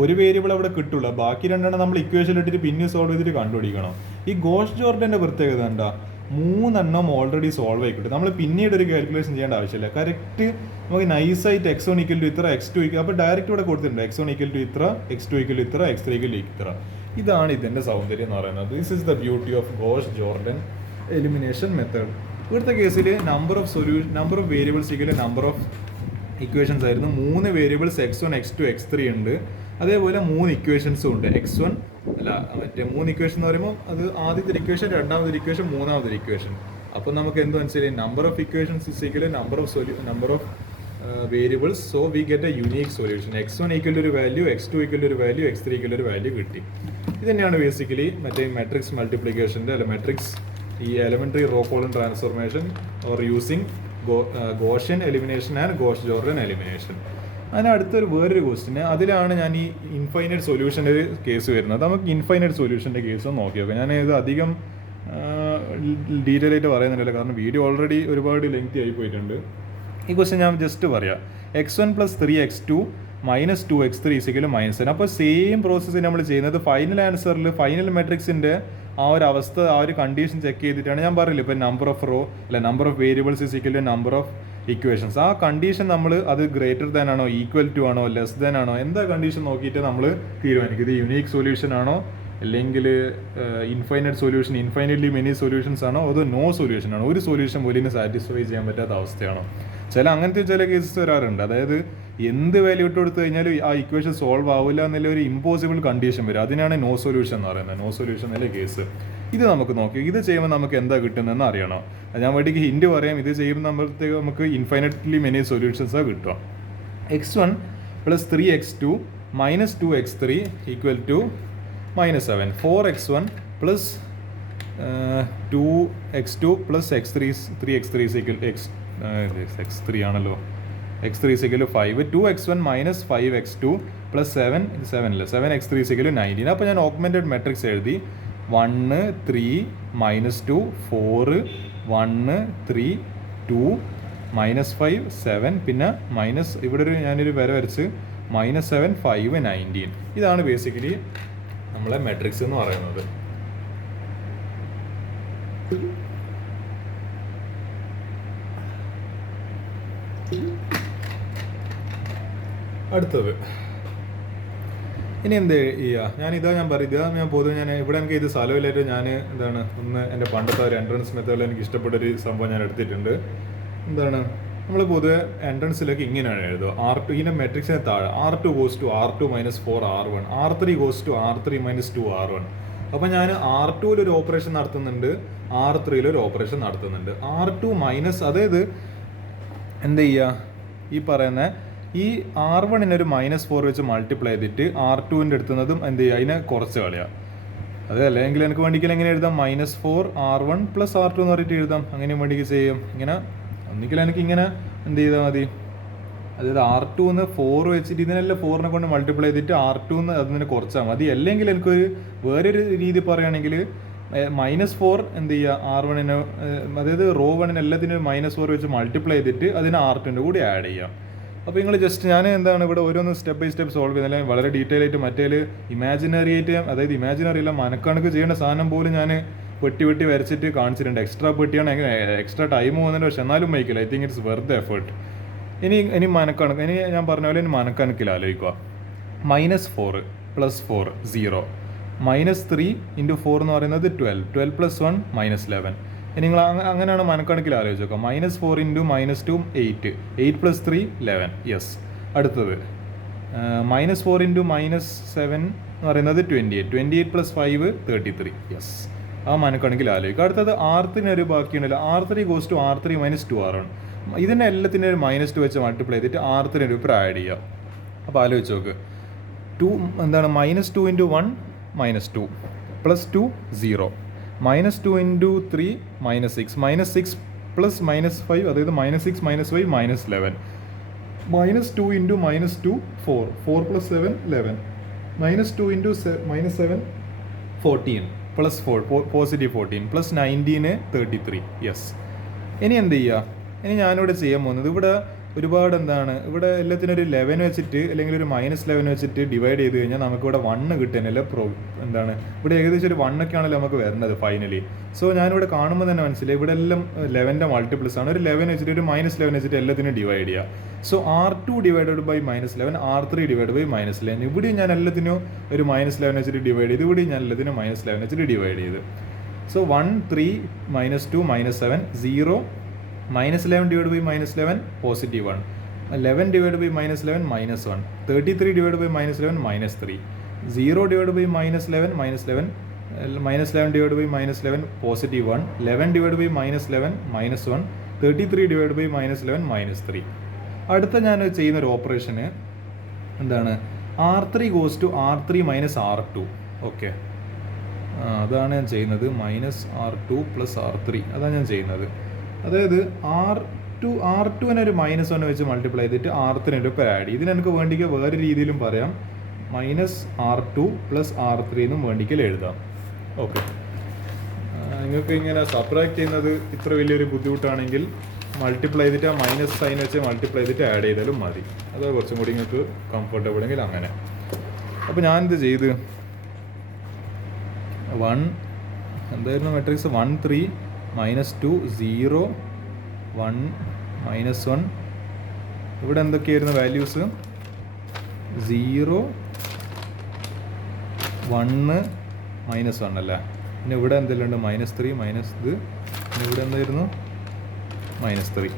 ഒരു വേരിയബിൾ അവിടെ കിട്ടുള്ളൂ, ബാക്കി രണ്ടെണ്ണം നമ്മൾ ഇക്വേഷൻ ഇട്ടിട്ട് പിന്നെ സോൾവ് ചെയ്തിട്ട് കണ്ടുപിടിക്കണം. ഈ ഗോഷ് ജോർഡൻ്റെ പ്രത്യേകത എന്താ? 3 എണ്ണം ഓൾറെഡി സോൾവ് ആയി കിട്ടും. നമ്മൾ പിന്നീട് ഒരു കാൽക്കുലേഷൻ ചെയ്യേണ്ട ആവശ്യമില്ല. കറക്റ്റ് നമുക്ക് നൈസായിട്ട് x1 = ഇത്ര, x2 അപ്പോൾ ഡയറക്റ്റ് ഇവിടെ കൊടുത്തിട്ടുണ്ട് x1 = ഇത്ര, x2 = ഇത്ര, x3 = ഇത്ര. ഇതാണ് ഇതിൻ്റെ സൗന്ദര്യം എന്ന് പറയുന്നത്. This is the beauty of gosh Jordan elimination method. ഇവിടുത്തെ കേസിൽ number of variables = number of equations ആയിരുന്നു. 3 വേരിയബിൾസ് x1 x2 x3 ഉണ്ട്. അതേപോലെ 3 ഇക്വേഷൻസും ഉണ്ട്. മറ്റേ 3 ഇക്വേഷൻ എന്ന് പറയുമ്പോൾ അത് ആദ്യത്തെ ഇക്വേഷൻ, രണ്ടാമത്തെ ഇക്വേഷൻ, മൂന്നാമത്തെ ഇക്വേഷൻ. അപ്പോൾ നമുക്ക് എന്ത് മനസ്സിലായി? Number of equations = number of variables. So we get A unique solution. x1 = ഒരു വാല്യൂ, x2 = ഒരു വാല്യൂ, x3 = ഒരു വാല്യൂ കിട്ടി. ഇത് തന്നെയാണ് ബേസിക്കലി മറ്റേ മെട്രിക്സ് മൾട്ടിപ്ലിക്കേഷൻ്റെ അല്ല മെട്രിക്സ് ഈ elementary raw column transformation or using Gaussian elimination and gosh Jordan elimination. അതിന് അടുത്തൊരു വേറൊരു ക്വസ്റ്റിന് അതിലാണ് ഞാൻ ഈ ഇൻഫൈനൈറ്റ് സൊല്യൂഷൻ്റെ ഒരു കേസ് വരുന്നത്. നമുക്ക് ഇൻഫൈനൈറ്റ് സൊല്യൂഷൻ്റെ കേസ് ഒന്ന് നോക്കി നോക്കാം. ഞാൻ ഇത് അധികം ഡീറ്റെയിൽ ആയിട്ട് പറയുന്നില്ല, കാരണം വീഡിയോ ഓൾറെഡി ഒരുപാട് ലെങ്തി ആയി പോയിട്ടുണ്ട്. ഈ ക്വസ്റ്റ്യൻ ഞാൻ ജസ്റ്റ് പറയാം. x1 + 3x2 - 2x3 = -7. അപ്പോൾ സെയിം പ്രോസസ്സ് നമ്മൾ ചെയ്യുന്നത് ഫൈനൽ ആൻസറിൽ ഫൈനൽ മെട്രിക്സിൻ്റെ ആ ഒരു അവസ്ഥ, ആ ഒരു കണ്ടീഷൻ ചെക്ക് ചെയ്തിട്ടാണ്. ഞാൻ പറയില്ല ഇപ്പോൾ number of variables = number of equations. ആ കണ്ടീഷൻ നമ്മൾ അത് ഗ്രേറ്റർ ദാൻ ആണോ, ഈക്വൽ ടു ആണോ, ലെസ് ദാൻ ആണോ, എന്താ കണ്ടീഷൻ നോക്കിയിട്ട് നമ്മൾ തീരുമാനിക്കും. ഇത് യുണീക്ക് സൊല്യൂഷൻ ആണോ, അല്ലെങ്കിൽ infinite solution, infinitely many solutions ആണോ, അതോ നോ സൊല്യൂഷൻ ആണോ, ഒരു സൊല്യൂഷൻ പോലും സാറ്റിസ്ഫൈ ചെയ്യാൻ പറ്റാത്ത അവസ്ഥയാണോ. അങ്ങനത്തെ ചില കേസസ് വരാറുണ്ട്. അതായത് എന്ത് വാല്യൂ ഇട്ട് കൊടുത്തു കഴിഞ്ഞാൽ ആ ഇക്വേഷൻ സോൾവ് ആവില്ല എന്നുള്ള ഒരു ഇമ്പോസിബിൾ കണ്ടീഷൻ വരും. അതിനാണ് നോ സൊല്യൂഷൻ എന്ന് പറയുന്നത്. നോ സൊല്യൂഷൻ എന്നുള്ള കേസ് ഇത് നമുക്ക് നോക്കി. ഇത് ചെയ്യുമ്പോൾ നമുക്ക് എന്താ കിട്ടുന്നതെന്ന് അറിയണം. ഞാൻ വേണ്ടിക്ക് ഹിൻഡ് പറയാം. ഇത് ചെയ്യുമ്പോൾ നമുക്ക് ഇൻഫൈനൈറ്റ്ലി മെനി സൊല്യൂഷൻസാണ് കിട്ടുക. x1 + 3x2 - 2x3 = -7. 4x1 + 2x2 + x3 x3 ആണല്ലോ, x3 = 5. 2x1 - 5x2 + 7x3 = 19. അപ്പോൾ ഞാൻ ഓഗ്മെൻറ്റഡ് മെട്രിക്സ് എഴുതി. 1 3 -2 4 1 3 2 -5 7 പിന്നെ ഇവിടെ ഞാനൊരു വര വരച്ച് -7 5 19. ഇതാണ് ബേസിക്കലി നമ്മളെ മെട്രിക്സ് എന്ന് പറയുന്നത്. അടുത്തത് ഇനി എന്ത് ചെയ്യുക? ഞാൻ പൊതുവെ ഇവിടെ എനിക്ക് ഇത് സ്ഥലമില്ലായിട്ട് ഞാൻ എന്താണ് എൻ്റെ പണ്ടത്തെ ഒരു എൻട്രൻസ് മെത്തേഡിൽ എനിക്ക് ഇഷ്ടപ്പെട്ടൊരു സംഭവം ഞാൻ എടുത്തിട്ടുണ്ട്. നമ്മൾ പൊതുവെ എൻട്രൻസിലേക്ക് ഇങ്ങനെയാണ് എഴുതുക. R2 ഇതിൻ്റെ മെട്രിക്സിന് താഴെ R2 goes to R2 minus 4 R1, R3 goes to R3 minus 2 R1. അപ്പോൾ ഞാൻ R2 ഒരു ഓപ്പറേഷൻ നടത്തുന്നുണ്ട്, R3 ഒരു ഓപ്പറേഷൻ നടത്തുന്നുണ്ട്. R2 മൈനസ്, അതായത് എന്ത് ചെയ്യുക, ഈ പറയുന്ന ഈ R1 ഒരു -4 വെച്ച് മൾട്ടിപ്ലൈ ചെയ്തിട്ട് R2 എടുത്തുന്നതും എന്ത് ചെയ്യുക, അതിനെ കുറച്ച് കളയുക. അത് അല്ലെങ്കിൽ എനിക്ക് വേണ്ടിക്കൽ എങ്ങനെ എഴുതാം, -4 R1 + R2 എന്ന് പറഞ്ഞിട്ട് എഴുതാം. അങ്ങനെ വേണ്ടിക്ക് ചെയ്യും. ഇങ്ങനെ ഒന്നിക്കൽ എനിക്ക് ഇങ്ങനെ എന്ത് ചെയ്താൽ മതി, അതായത് R2 4 വെച്ചിട്ട് ഇതിനെല്ലാം 4നെ കൊണ്ട് മൾട്ടിപ്ലൈ ചെയ്തിട്ട് R2 അതിനെ കുറച്ചാൽ മതി. അല്ലെങ്കിൽ എനിക്കൊരു വേറൊരു രീതി പറയുകയാണെങ്കിൽ -4 എന്ത് ചെയ്യുക, R1 അതായത് റോ 1 എല്ലാത്തിനും -4 വെച്ച് മൾട്ടിപ്ലൈ ചെയ്തിട്ട് അതിന് R2 കൂടി ആഡ് ചെയ്യാം. അപ്പോൾ നിങ്ങൾ ജസ്റ്റ് ഞാൻ എന്താണ് ഇവിടെ ഓരോന്ന് സ്റ്റെപ്പ് ബൈ സ്റ്റെപ്പ് സോൾവ് ചെയ്യുന്നത്, അല്ലെങ്കിൽ വളരെ ഡീറ്റെയിൽ ആയിട്ട് മറ്റേ ഇമാജിനറി ആയിട്ട്, അതായത് ഇമാജിനറി അല്ല മനക്കണക്ക് ചെയ്യേണ്ട സാധനം പോലും ഞാൻ വെട്ടി വരച്ചിട്ട് കാണിച്ചിട്ടുണ്ട്. എക്സ്ട്രാ പെട്ടിയാണ്, എക്സ്ട്രാ ടൈം പോകുന്നുണ്ട്, പക്ഷെ എന്നാലും വയ്ക്കില്ല. I think it's worth effort. ഇനി മനക്കണക്ക്, ഇനി ഞാൻ പറഞ്ഞ പോലെ ഇനി മനക്കണക്കിൽ ആലോചിക്കുക. -4 + 4 0, -3 × 4 എന്ന് പറയുന്നത് 12, 12 + 1 -11. ഇനി നിങ്ങൾ അങ്ങനെയാണ് മനക്കണക്കിൽ ആലോചിച്ച് നോക്കുക. -4 × -2 8, 8 + 3 11. യെസ്. അടുത്തത് -4 × -7 എന്ന് പറയുന്നത് 28, 28 + 5 33. യെസ്. ആ മനക്കണക്കിൽ ആലോചിക്കുക. അടുത്തത് R3 ഒരു ബാക്കിയുണ്ടല്ലോ, R3 goes to R3 minus 2 R1. ഇതിൻ്റെ എല്ലാത്തിൻ്റെ ഒരു -2 വെച്ച് മൾട്ടിപ്ലൈ ചെയ്തിട്ട് R3 ഒരു ആഡ് ചെയ്യുക. അപ്പോൾ ആലോചിച്ച് നോക്ക്. 2 എന്താണ്, -2 × 1 -2 + 2 0, -2 × 3 -6, -6 + -5 അതായത് -6 -5 -11, -2 × -2 4, 4 + 7 11, -2 × -7 14 + 4 പോസിറ്റീവ് 14 + 19 33. യെസ്. ഇനി എന്ത് ചെയ്യുക, ഇനി ഞാനിവിടെ ചെയ്യാൻ പോകുന്നത്, ഇവിടെ ഒരുപാട് എന്താണ്, ഇവിടെ എല്ലാത്തിനും ഒരു 11 വെച്ചിട്ട് അല്ലെങ്കിൽ ഒരു -11 വെച്ചിട്ട് ഡിവൈഡ് ചെയ്ത് കഴിഞ്ഞാൽ നമുക്കിവിടെ 1 കിട്ടാനല്ല എന്താണ്, ഇവിടെ ഏകദേശം ഒരു 1 ഒക്കെ ആണല്ലോ നമുക്ക് വരുന്നത് ഫൈനലി. സോ ഞാനിവിടെ കാണുമ്പോൾ തന്നെ മനസ്സിലായി ഇവിടെ എല്ലാം 11ൻ്റെ മൾട്ടിപ്പിൾസ് ആണ്. ഒരു 11 വെച്ചിട്ട് ഒരു -11 വെച്ചിട്ട് എല്ലാത്തിനും ഡിവൈഡ് ചെയ്യുക. So R2 divided by -11, R3 divide by -11. ഇവിടെ ഞാൻ എല്ലാത്തിനും ഒരു -11 വെച്ചിട്ട് ഡിവൈഡ് ചെയ്ത്, ഇവിടെ ഞാൻ എല്ലാത്തിനും -11 വെച്ചിട്ട് ഡിവൈഡ് ചെയ്ത്. So 1 3 -2 -7 0, -11 divided by -11 positive 1, 11 divided by -11 -1, 33 divided by -11 -3, 0 divided by -11 -11, -11 divided by -11 positive 1, 11 divided by -11 -1, 33 divided by -11 -3. അടുത്ത ഞാൻ ചെയ്യുന്ന ഒരു ഓപ്പറേഷന് എന്താണ്, R3 goes to R3 minus R2. Okay, അതാണ് ഞാൻ ചെയ്യുന്നത്. -R2 + R3 അതാണ് ഞാൻ ചെയ്യുന്നത്. അതായത് R2 ഒരു -1 വെച്ച് മൾട്ടിപ്ലൈ ചെയ്തിട്ട് R3 ആഡ്. ഇതിന് എനിക്ക് വേണ്ടിക്ക് വേറെ രീതിയിലും പറയാം, -R2 + R3 എന്നും വേണ്ടിക്കൽ എഴുതാം. ഓക്കെ, നിങ്ങൾക്ക് ഇങ്ങനെ സബ്ട്രാക്ട് ചെയ്യുന്നത് ഇത്ര വലിയൊരു ബുദ്ധിമുട്ടാണെങ്കിൽ മൾട്ടിപ്ലൈ ചെയ്തിട്ട് ആ മൈനസ് സൈൻ വെച്ച് മൾട്ടിപ്ലൈ ചെയ്തിട്ട് ആഡ് ചെയ്താലും മതി. അത് കുറച്ചും കൂടി നിങ്ങൾക്ക് കംഫർട്ടബിൾ എങ്കിൽ അങ്ങനെ. അപ്പോൾ ഞാനിത് ചെയ്ത് 1 എന്തായിരുന്നു മെട്രിക്സ്, 1 3 -2 0 1 -1. ഇവിടെ എന്തൊക്കെയായിരുന്നു വാല്യൂസ്, 0 1 -1 അല്ലേ. പിന്നെ ഇവിടെ എന്തെല്ലാം ഉണ്ട്, -3 ഇത്, പിന്നെ ഇവിടെ എന്തായിരുന്നു -3.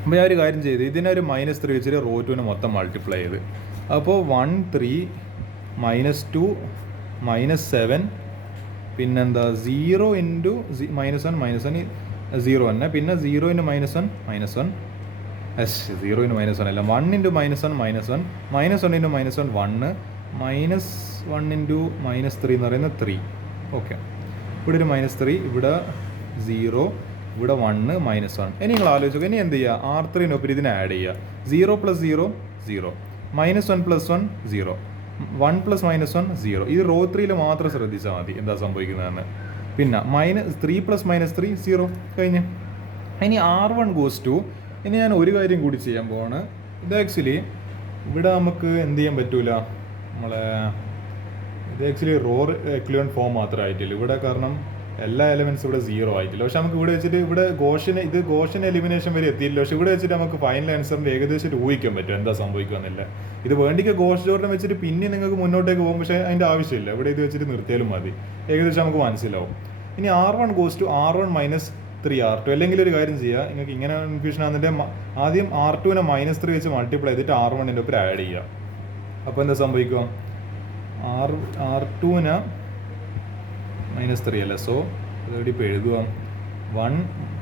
അപ്പോൾ ഞാൻ ഒരു കാര്യം ചെയ്ത് ഇതിനൊരു -3 വെച്ചിട്ട് റോ 2 മൊത്തം മൾട്ടിപ്ലൈ ചെയ്ത്. അപ്പോൾ 1 3 -2 -7, പിന്നെന്താ 0 × -1 0 തന്നെ, പിന്നെ 0 × -1 -1, 0 × -1 അല്ല, 1 × -1 -1, -1 × -1 1, -1 × -3 എന്ന് പറയുന്നത് 3. ഓക്കെ, ഇവിടെ ഒരു -3, ഇവിടെ 0, ഇവിടെ 1 -1. ഇനി നിങ്ങൾ ആലോചിച്ചു, ഇനി എന്ത് ചെയ്യുക, R3 ഇതിനെ ആഡ് ചെയ്യുക. 0 + 0 0, -1 + 1 0, 1 + -1 0. ഇത് റോ 3 മാത്രം ശ്രദ്ധിച്ചാൽ മതി എന്താ സംഭവിക്കുന്നതെന്ന്. പിന്നെ -3 + -3 0 കഴിഞ്ഞ്. ഇനി R1 goes to, ഇനി ഞാൻ ഒരു കാര്യം കൂടി ചെയ്യാൻ പോവാണ്. ഇത് ആക്ച്വലി ഇവിടെ നമുക്ക് എന്ത് ചെയ്യാൻ പറ്റൂല, ഇത് ആക്ച്വലി റോ എക്ലിയോൺ ഫോം മാത്രമായിട്ടില്ല ഇവിടെ, കാരണം എല്ലാ എലമെൻറ്റ്സും ഇവിടെ 0 ആയിട്ടില്ല. പക്ഷെ നമുക്ക് ഇവിടെ വെച്ചിട്ട് ഇവിടെ ഗോഷൻ എലിമിനേഷൻ വരെ എത്തിയില്ല. പക്ഷെ ഇവിടെ വെച്ചിട്ട് നമുക്ക് ഫൈനൽ ആൻസറിൻ്റെ ഏകദേശം ഊഹിക്കാൻ പറ്റും എന്താ സംഭവിക്കുമെന്നില്ല. ഇത് വേണ്ടിക്ക് ഗോഷ് ജോർഡൻ വെച്ചിട്ട് പിന്നെ നിങ്ങൾക്ക് മുന്നോട്ടേക്ക് പോകും, പക്ഷേ അതിൻ്റെ ആവശ്യമില്ല. ഇവിടെ ഇത് വെച്ചിട്ട് നിർത്തിയാലും മതി, ഏകദേശം നമുക്ക് മനസ്സിലാവും. ഇനി R1 goes to R1 minus 3R2. അല്ലെങ്കിൽ ഒരു കാര്യം ചെയ്യുക, നിങ്ങൾക്ക് ഇങ്ങനെ കൺഫ്യൂഷൻ ആകുന്നുണ്ടെങ്കിൽ ആദ്യം R2നെ -3 വെച്ച് മൾട്ടിപ്ലൈ ചെയ്തിട്ട് R1ൻ്റെ ഒപ്പം ആഡ് ചെയ്യുക. അപ്പോൾ എന്താ സംഭവിക്കുക? R2നെ -3 അല്ല, സോ അതോടെ ഇപ്പോൾ എഴുതുക 1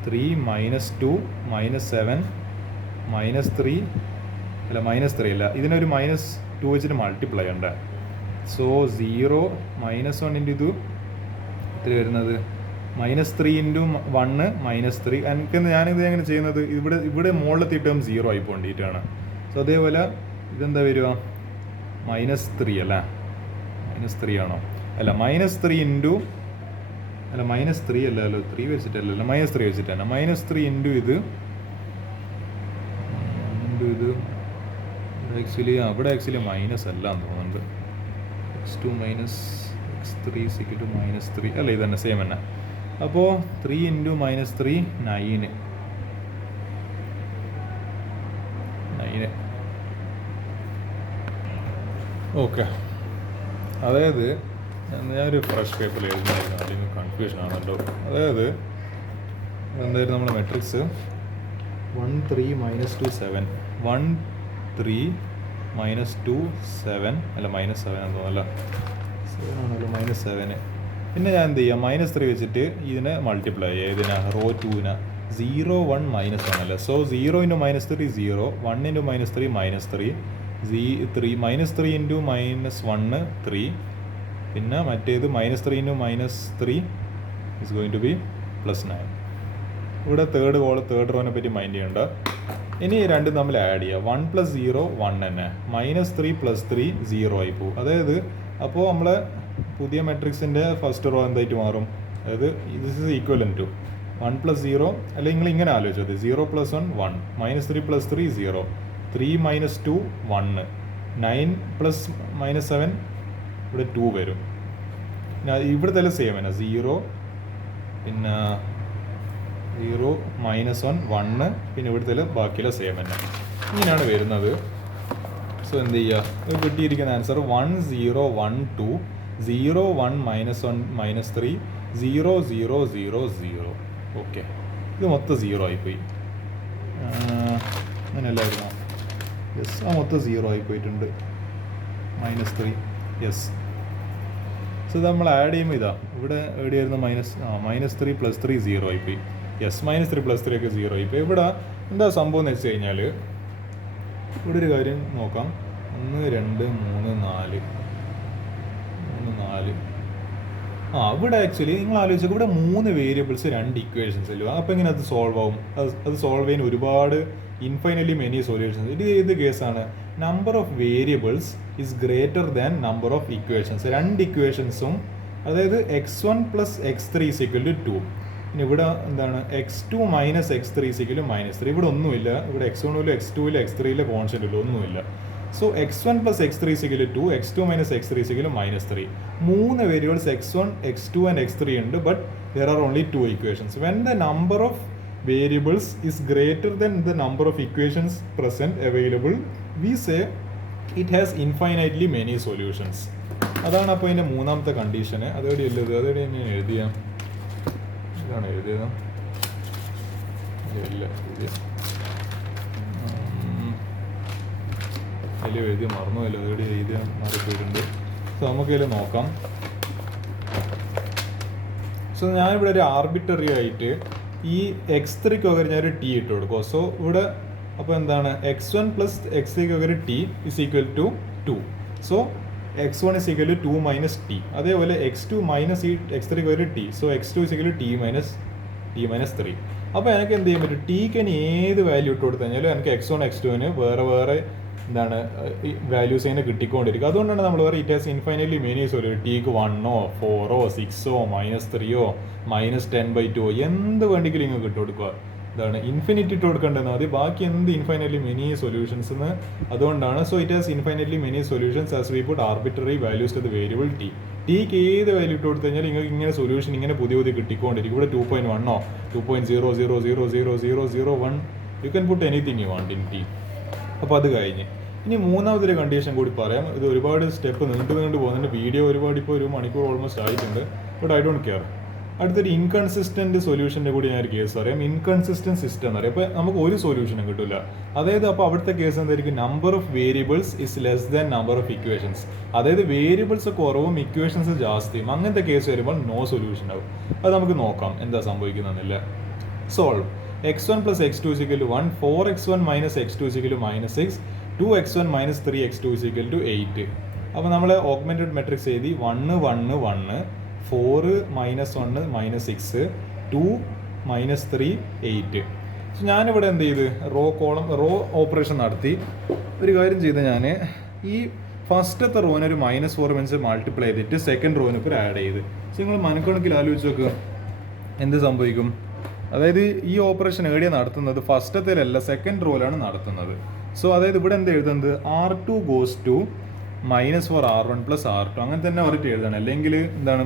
3 -2 -7 -3 അല്ല -3 അല്ല, ഇതിനൊരു -2 വെച്ചിട്ട് മൾട്ടിപ്ലൈ ഉണ്ട്. സോ 0 -1 ഇൻറ്റു ഇത് എത്ര വരുന്നത്? -3 ഇൻറ്റു 1 -3. എനിക്ക് ഞാനിത് എങ്ങനെ ചെയ്യുന്നത്? ഇവിടെ മുകളിലത്തെ ടേം 0 ആയി പോകേണ്ടിയിട്ടാണ്. സോ അതേപോലെ ഇതെന്താ വരിക? -3 അല്ലേ? -3 ആണോ? അല്ല, -3 ഇൻറ്റു അല്ല -3 അല്ലല്ലോ, 3 വെച്ചിട്ടല്ലല്ലോ, -3 വെച്ചിട്ടാണ്. -3 ഇൻറ്റു ഇത് ഇവിടെ ആക്ച്വലി മൈനസ് അല്ല എന്ന് തോന്നുന്നുണ്ട്. x2 - x3 -3 അല്ല, ഇത് തന്നെ സെയിം തന്നെ. അപ്പോൾ 3 ഇൻറ്റു -3 9. ഓക്കെ, അതായത് ഞാനൊരു ഫ്രഷ് പേപ്പറിൽ എഴുതുന്നതായിരുന്നു, അല്ലെങ്കിൽ കൺഫ്യൂഷൻ ആണല്ലോ. അതായത് എന്തായാലും നമ്മുടെ മെട്രിക്സ് 1 3 -2 7 1 3 -2 7 അല്ല -7 എന്ന് തോന്നല്ലോ, 7 ആണല്ലോ, -7. പിന്നെ ഞാൻ എന്ത് ചെയ്യാം? -3 വെച്ചിട്ട് ഇതിനെ മൾട്ടിപ്ലൈ ചെയ്യുക. ഇതിനെ റോ 2നെ 0 1 -1 അല്ലേ. സോ 0 ഇൻറ്റു -3 0, 1 ഇൻറ്റു -3 -3, 3 ഇൻറ്റു -1 3, പിന്നെ മറ്റേത് -3 into -3 is going to be +9. ഇവിടെ തേർഡ് റോനെ പറ്റി മൈൻഡ് ചെയ്യേണ്ട. ഇനി രണ്ടും തമ്മിൽ ആഡ് ചെയ്യുക. 1 + 0 1 തന്നെ, -3 + 3 0 ആയി പോകും. അതായത് അപ്പോൾ നമ്മൾ പുതിയ മെട്രിക്സിൻ്റെ ഫസ്റ്റ് റോ എന്തായിട്ട് മാറും? അതായത് ദിസ് ഇസ് ഈക്വലൻ ടു 1 + 0, അല്ലെങ്കിൽ നിങ്ങൾ ഇങ്ങനെ ആലോചിച്ചത് 0 + 1 1, -3 + 3 0, 3 - 2 1, 9 + -7 ഇവിടെ 2 വരും. ഇവിടുത്തെ സെയിം തന്നെ, 0 പിന്നെ 0 -1 1, പിന്നെ ഇവിടുത്തെ ബാക്കിയുള്ള സെയിം തന്നെ. ഇങ്ങനെയാണ് വരുന്നത്. സോ എന്ത് ചെയ്യുക? കിട്ടിയിരിക്കുന്ന ആൻസർ 1 0 1 2 0 1 -1 -3 0 0 0 0. ഓക്കെ, ഇത് മൊത്തം 0 ആയിപ്പോയി. അങ്ങനെയല്ലായിരുന്നോ? യെസ്, ആ മൊത്തം 0 ആയിപ്പോയിട്ടുണ്ട്. -3 യെസ്. സോ ഇത് നമ്മൾ ആഡ് ചെയ്യുമ്പോൾ ഇതാ ഇവിടെ എവിടെയായിരുന്നു? -3 + 3 0 ആയിപ്പോയി. യെസ്, -3 + 3 ഒക്കെ 0 ആയിപ്പോയി. ഇവിടെ എന്താ സംഭവം എന്ന് വെച്ച് കഴിഞ്ഞാൽ, ഇവിടെ ഒരു കാര്യം നോക്കാം. 1 2 3 4 ഇവിടെ ആക്ച്വലി നിങ്ങൾ ആലോചിച്ചാൽ ഇവിടെ 3 വേരിയബിൾസ് 2 ഇക്വേഷൻസ് അല്ലോ. അപ്പോൾ എങ്ങനെ അത് സോൾവ് ആവും? അത് സോൾവ് ചെയ്യാൻ ഒരുപാട് ഇൻഫൈനറ്റ്ലി മെനി സൊല്യൂഷൻസ്. ഇത് ഏത് കേസാണ്? Number of variables is greater than number of equations. 2 ഇക്വേഷൻസും, അതായത് x1 + x3 = 2. പിന്നെ ഇവിടെ എന്താണ്? x2 - x3 = -3. ഇവിടെ ഒന്നുമില്ല. ഇവിടെ x1 x2 x3 കോൺസ്റ്റന്റ് ഒന്നുമില്ല. So x1 + x3 = 2, x2 - x3 = -3. 3 variables x1 x2 and x3 ഉണ്ട്, but there are only 2 equations. When the number of variables is greater than the number of equations present available, we say it has infinitely many solutions. അതാണ് അപ്പോൾ ഇതിൻ്റെ മൂന്നാമത്തെ കണ്ടീഷന്. അതോടെ ഉള്ളത്, അതോടെ ഞാൻ എഴുതിയാൽ ഇതാണ് എഴുതിയത്. ഇല്ല, അതിൽ എഴുതി മറന്നുമല്ലോ, അതോടെ എഴുതിയാൽ മാറിപ്പോയിട്ടുണ്ട്. സോ നമുക്കതിൽ നോക്കാം. സോ ഞാനിവിടെ ഒരു ആർബിറ്ററി ആയിട്ട് ഈ x3ക്ക് പകരം ഞാനൊരു t ഇട്ട് കൊടുക്കുക. സോ ഇവിടെ അപ്പോൾ എന്താണ്? x1 + x3ക്ക് പകരം t = 2. So x1 = 2 - t. അതേപോലെ x2 - x3ക്ക് പകരം t. So x2 = t - 3. അപ്പോൾ എനിക്ക് എന്ത് ചെയ്യാൻ പറ്റും? ടിക്ക് ഇനി ഏത് വാല്യൂ ഇട്ട് കൊടുത്തു കഴിഞ്ഞാലും എനിക്ക് x1 x2ന് വേറെ എന്താണ് വാല്യൂസ് അതിനെ കിട്ടിക്കൊണ്ടിരിക്കും. അതുകൊണ്ടാണ് നമ്മൾ പറയുക it has infinitely many solution. ടിക്ക് 1 4 6 -3 -10/2 എന്ത് വേണ്ടെങ്കിലും ഇങ്ങ് ഇട്ട് കൊടുക്കുക. ഇതാണ് ഇൻഫിനിറ്റ് ഇട്ട് കൊടുക്കേണ്ടതെന്ന് മതി, ബാക്കി എന്ത് ഇൻഫൈനറ്റ്ലി മെനി സൊല്യൂഷൻസ് എന്ന്. അതുകൊണ്ടാണ് so it has infinitely many solutions as we put arbitrary values to the variable T. ടിക്ക് ഏത് വാല്യൂ ഇട്ട് കൊടുത്തു കഴിഞ്ഞാൽ നിങ്ങൾക്ക് ഇങ്ങനെ സൊല്യൂഷൻ ഇങ്ങനെ പുതിയ കിട്ടിക്കൊണ്ടിരിക്കും. ഇവിടെ 2.1 2.000001 you can put anything you want in T. അപ്പോൾ അത് കഴിഞ്ഞ് ഇനി മൂന്നാമതൊരു കണ്ടീഷൻ കൂടി പറയാം. ഇത് ഒരുപാട് സ്റ്റെപ്പ് നീണ്ടു പോകുന്നുണ്ട്. വീഡിയോ ഒരുപാട് ഇപ്പോൾ 1 മണിക്കൂർ ഓൾമോസ്റ്റ് ആയിട്ടുണ്ട്, ബട്ട് ഐ ഡോണ്ട് കെയർ. അടുത്തൊരു ഇൻകൺസിസ്റ്റൻറ്റ് സൊല്യൂഷൻ്റെ കൂടി ഞാനൊരു കേസ് പറയാം. ഇൻകൺസിസ്റ്റൻറ്റ് സിസ്റ്റം എന്ന് പറയും. അപ്പോൾ നമുക്ക് ഒരു സൊല്യൂഷനും കിട്ടില്ല. അതായത് അപ്പോൾ അവിടുത്തെ കേസ് എന്തായിരിക്കും, number of variables is less than number of equations. അതായത് വേരിയബിൾസ് കുറവും ഇക്വേഷൻസ് ജാസ്തിയും. അങ്ങനത്തെ കേസ് വരുമ്പോൾ നോ സൊല്യൂഷൻ ആവും. അത് നമുക്ക് നോക്കാം എന്താ സംഭവിക്കുന്നതെന്നില്ല. Solve x1 plus x2 is equal to 1, 4x1 minus x2 is equal to minus 6, 2x1 minus 3x2 is equal to 8. അപ്പോൾ നമ്മൾ ഓഗ്മെൻറ്റഡ് മെട്രിക്സ് എഴുതി 1 1 1, 4 മൈനസ് 1 മൈനസ് 6, 2 മൈനസ് 3 8. സോ ഞാനിവിടെ എന്ത് ചെയ്ത് റോ ഓപ്പറേഷൻ നടത്തി ഒരു കാര്യം ചെയ്ത് ഞാൻ ഈ ഫസ്റ്റത്തെ റോന് ഒരു -4 വെച്ച് മൾട്ടിപ്ലൈ ചെയ്തിട്ട് സെക്കൻഡ് റോന് ഇപ്പോൾ ആഡ് ചെയ്ത്. സോ നിങ്ങൾ മനക്കണക്കിൽ ആലോചിച്ച് നോക്കുക എന്ത് സംഭവിക്കും. അതായത് ഈ ഓപ്പറേഷൻ എവിടെയാണ് നടത്തുന്നത്, ഫസ്റ്റത്തിലല്ല സെക്കൻഡ് റോയിലാണ് നടത്തുന്നത്. സോ അതായത് ഇവിടെ എന്ത് എഴുതുന്നത്, R2 goes to -4 R1 plus R2 അങ്ങനെ തന്നെ പറഞ്ഞിട്ട് എഴുതണം. അല്ലെങ്കിൽ എന്താണ്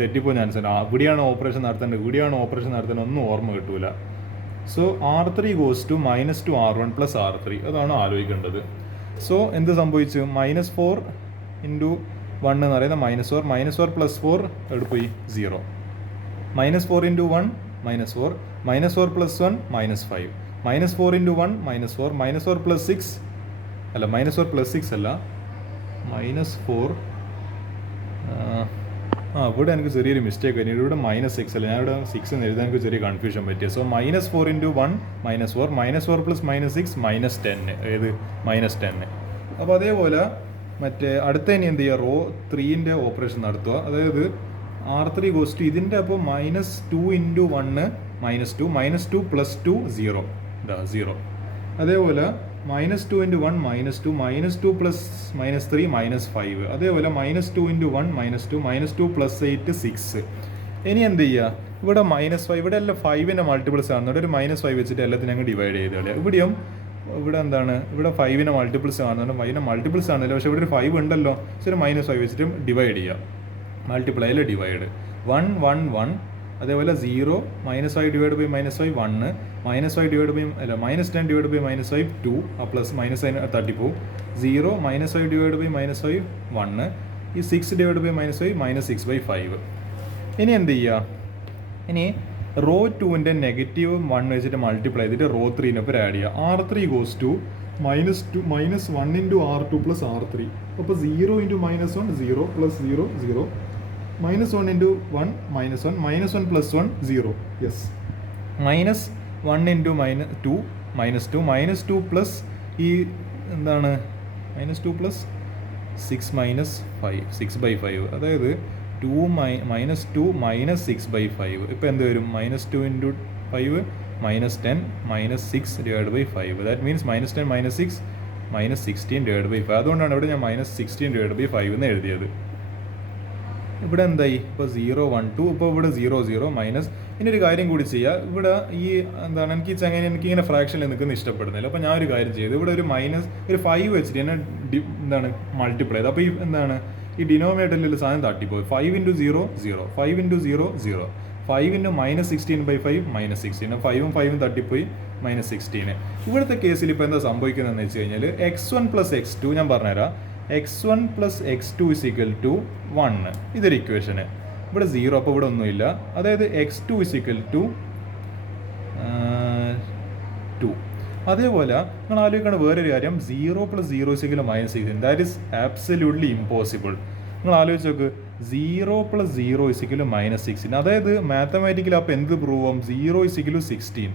തെറ്റിപ്പോ ചാൻസ് ഉണ്ട്. ഇവിടെയാണ് ഓപ്പറേഷൻ നടത്തേണ്ടത്, ഇവിടെയാണ് ഓപ്പറേഷൻ നടത്തേണ്ടത്, ഒന്നും ഓർമ്മ കിട്ടൂല. So R3 goes to -2 R1 plus R3 അതാണ് ആലോചിക്കേണ്ടത്. സോ എന്ത് സംഭവിച്ചു, -4 × 1 എന്ന് പറയുന്നത് -4 plus 4 എവിടെ പോയി 0, -4 × 1 -4, -4 plus 1 -5, -4 × 1 -4, -4 plus 6 അല്ല -4 plus 6 അല്ല -4 ഇവിടെ എനിക്ക് ചെറിയൊരു മിസ്റ്റേക്ക് വരും. ഇവിടെ -6 അല്ല, ഞാനിവിടെ 6 എന്ന് എഴുതാൻ എനിക്ക് ചെറിയ കൺഫ്യൂഷൻ പറ്റിയ. സോ -4 × 1 -4, -4 plus -6 -10, ഏത് -10. അപ്പോൾ അതേപോലെ മറ്റേ അടുത്ത ഇനി എന്ത് ചെയ്യുക, റോ 3ൻ്റെ ഓപ്പറേഷൻ നടത്തുക. അതായത് R3 goes to ഇതിൻ്റെ അപ്പോൾ -2 × 1 -2, -2 plus 2 0, 0. അതേപോലെ -2 × 1 -2, -2 plus -3 -5. അതേപോലെ -2 × 1 -2, -2 plus 8 6. ഇനി എന്ത് ചെയ്യുക, ഇവിടെ -5 ഇവിടെ എല്ലാം 5ൻ്റെ മൾട്ടിപ്പിൾസ് ആണ്. ഇവിടെ ഒരു -5 വെച്ചിട്ട് എല്ലാത്തിനും അങ്ങ് ഡിവൈഡ് ചെയ്ത് കളയുക. ഇവിടെ എന്താണ്, ഇവിടെ 5ൻ്റെ മൾട്ടിപ്പിൾസ് കാണുന്നുണ്ട്, 5ൻ്റെ മൾട്ടിപ്പിൾസ് ആണല്ലോ, പക്ഷേ ഇവിടെ ഒരു 5 ഉണ്ടല്ലോ. ശരി, -5 വെച്ചിട്ട് ഡിവൈഡ് ചെയ്യുക, മൾട്ടിപ്ലൈയിൽ ഡിവൈഡ് 1 1 1. അതേപോലെ 0 -5 ഡിവൈഡ് ബൈ -5 1, -5 ഡിവൈഡ് ബൈ അല്ല -10 ഡിവൈഡ് ബൈ -5 2, പ്ലസ് -5 തട്ടിപ്പോവും. 0 -5 ഡിവൈഡ് ബൈ -5 1, ഈ 6 ഡിവൈഡ് ബൈ -5 -6/5. ഇനി എന്ത് ചെയ്യുക, ഇനി റോ 2ൻ്റെ -1 വെച്ചിട്ട് മൾട്ടിപ്ലൈ ചെയ്തിട്ട് റോ 3നൊപ്പം ആഡ് ചെയ്യുക. R3 goes to -1 × R2 plus R3. അപ്പോൾ 0 × -1 0 plus 0 0, -1 × 1 -1 plus 1 0. യെസ്, -1 × -2 -2 plus ഈ എന്താണ് -2 plus 6 -5 6/5. അതായത് 2 -2 -6/5. ഇപ്പോൾ എന്ത് വരും, -2 × 5 -10 -6/5. That means -10 -6 -16/5. അതുകൊണ്ടാണ് ഇവിടെ ഞാൻ -16/5 എന്ന് എഴുതിയത്. ഇവിടെ എന്തായി, ഇപ്പോൾ 0 1 2, ഇപ്പോൾ ഇവിടെ 0 0 മൈനസ്. ഇനി ഒരു കാര്യം കൂടി ചെയ്യുക, ഇവിടെ ഈ എന്താണ് എനിക്കിങ്ങനെ ഫ്രാക്ഷനിൽ നിൽക്കുന്ന ഇഷ്ടപ്പെടുന്നില്ല. അപ്പോൾ ഞാൻ ഒരു കാര്യം ചെയ്തു, ഇവിടെ ഒരു ഒരു 5 വെച്ചിട്ട് എന്നെ എന്താണ് മൾട്ടിപ്ലൈ ചെയ്ത്. അപ്പോൾ ഈ എന്താണ് ഈ ഡിനോമിനേറ്ററിൽ സാധനം തട്ടിപ്പോയി. 5 × 0 0, 5 × 0 0, 5 × -16/5 -16, 5ഉം 5ഉം തട്ടിപ്പോയി -16. ഇവിടുത്തെ കേസിൽ ഇപ്പോൾ എന്താ സംഭവിക്കുന്നതെന്ന് വെച്ച് കഴിഞ്ഞാൽ x1 plus x2 ഞാൻ പറഞ്ഞുതരാം. x1 plus x2 is equal to 1, ഇതൊരു ഇക്വേഷന്. ഇവിടെ 0, അപ്പോൾ ഇവിടെ ഒന്നുമില്ല. അതായത് x2 is equal to 2. അതേപോലെ നിങ്ങൾ ആലോചിക്കണം വേറൊരു കാര്യം, 0 + 0 is equal to -16. That is absolutely impossible. നിങ്ങൾ ആലോചിച്ച് നോക്ക്, 0 + 0 is equal to -16. അതായത് മാത്തമാറ്റിക്കലി അപ്പോൾ എന്ത് പ്രൂവ് ആവും, 0 is equal to 16.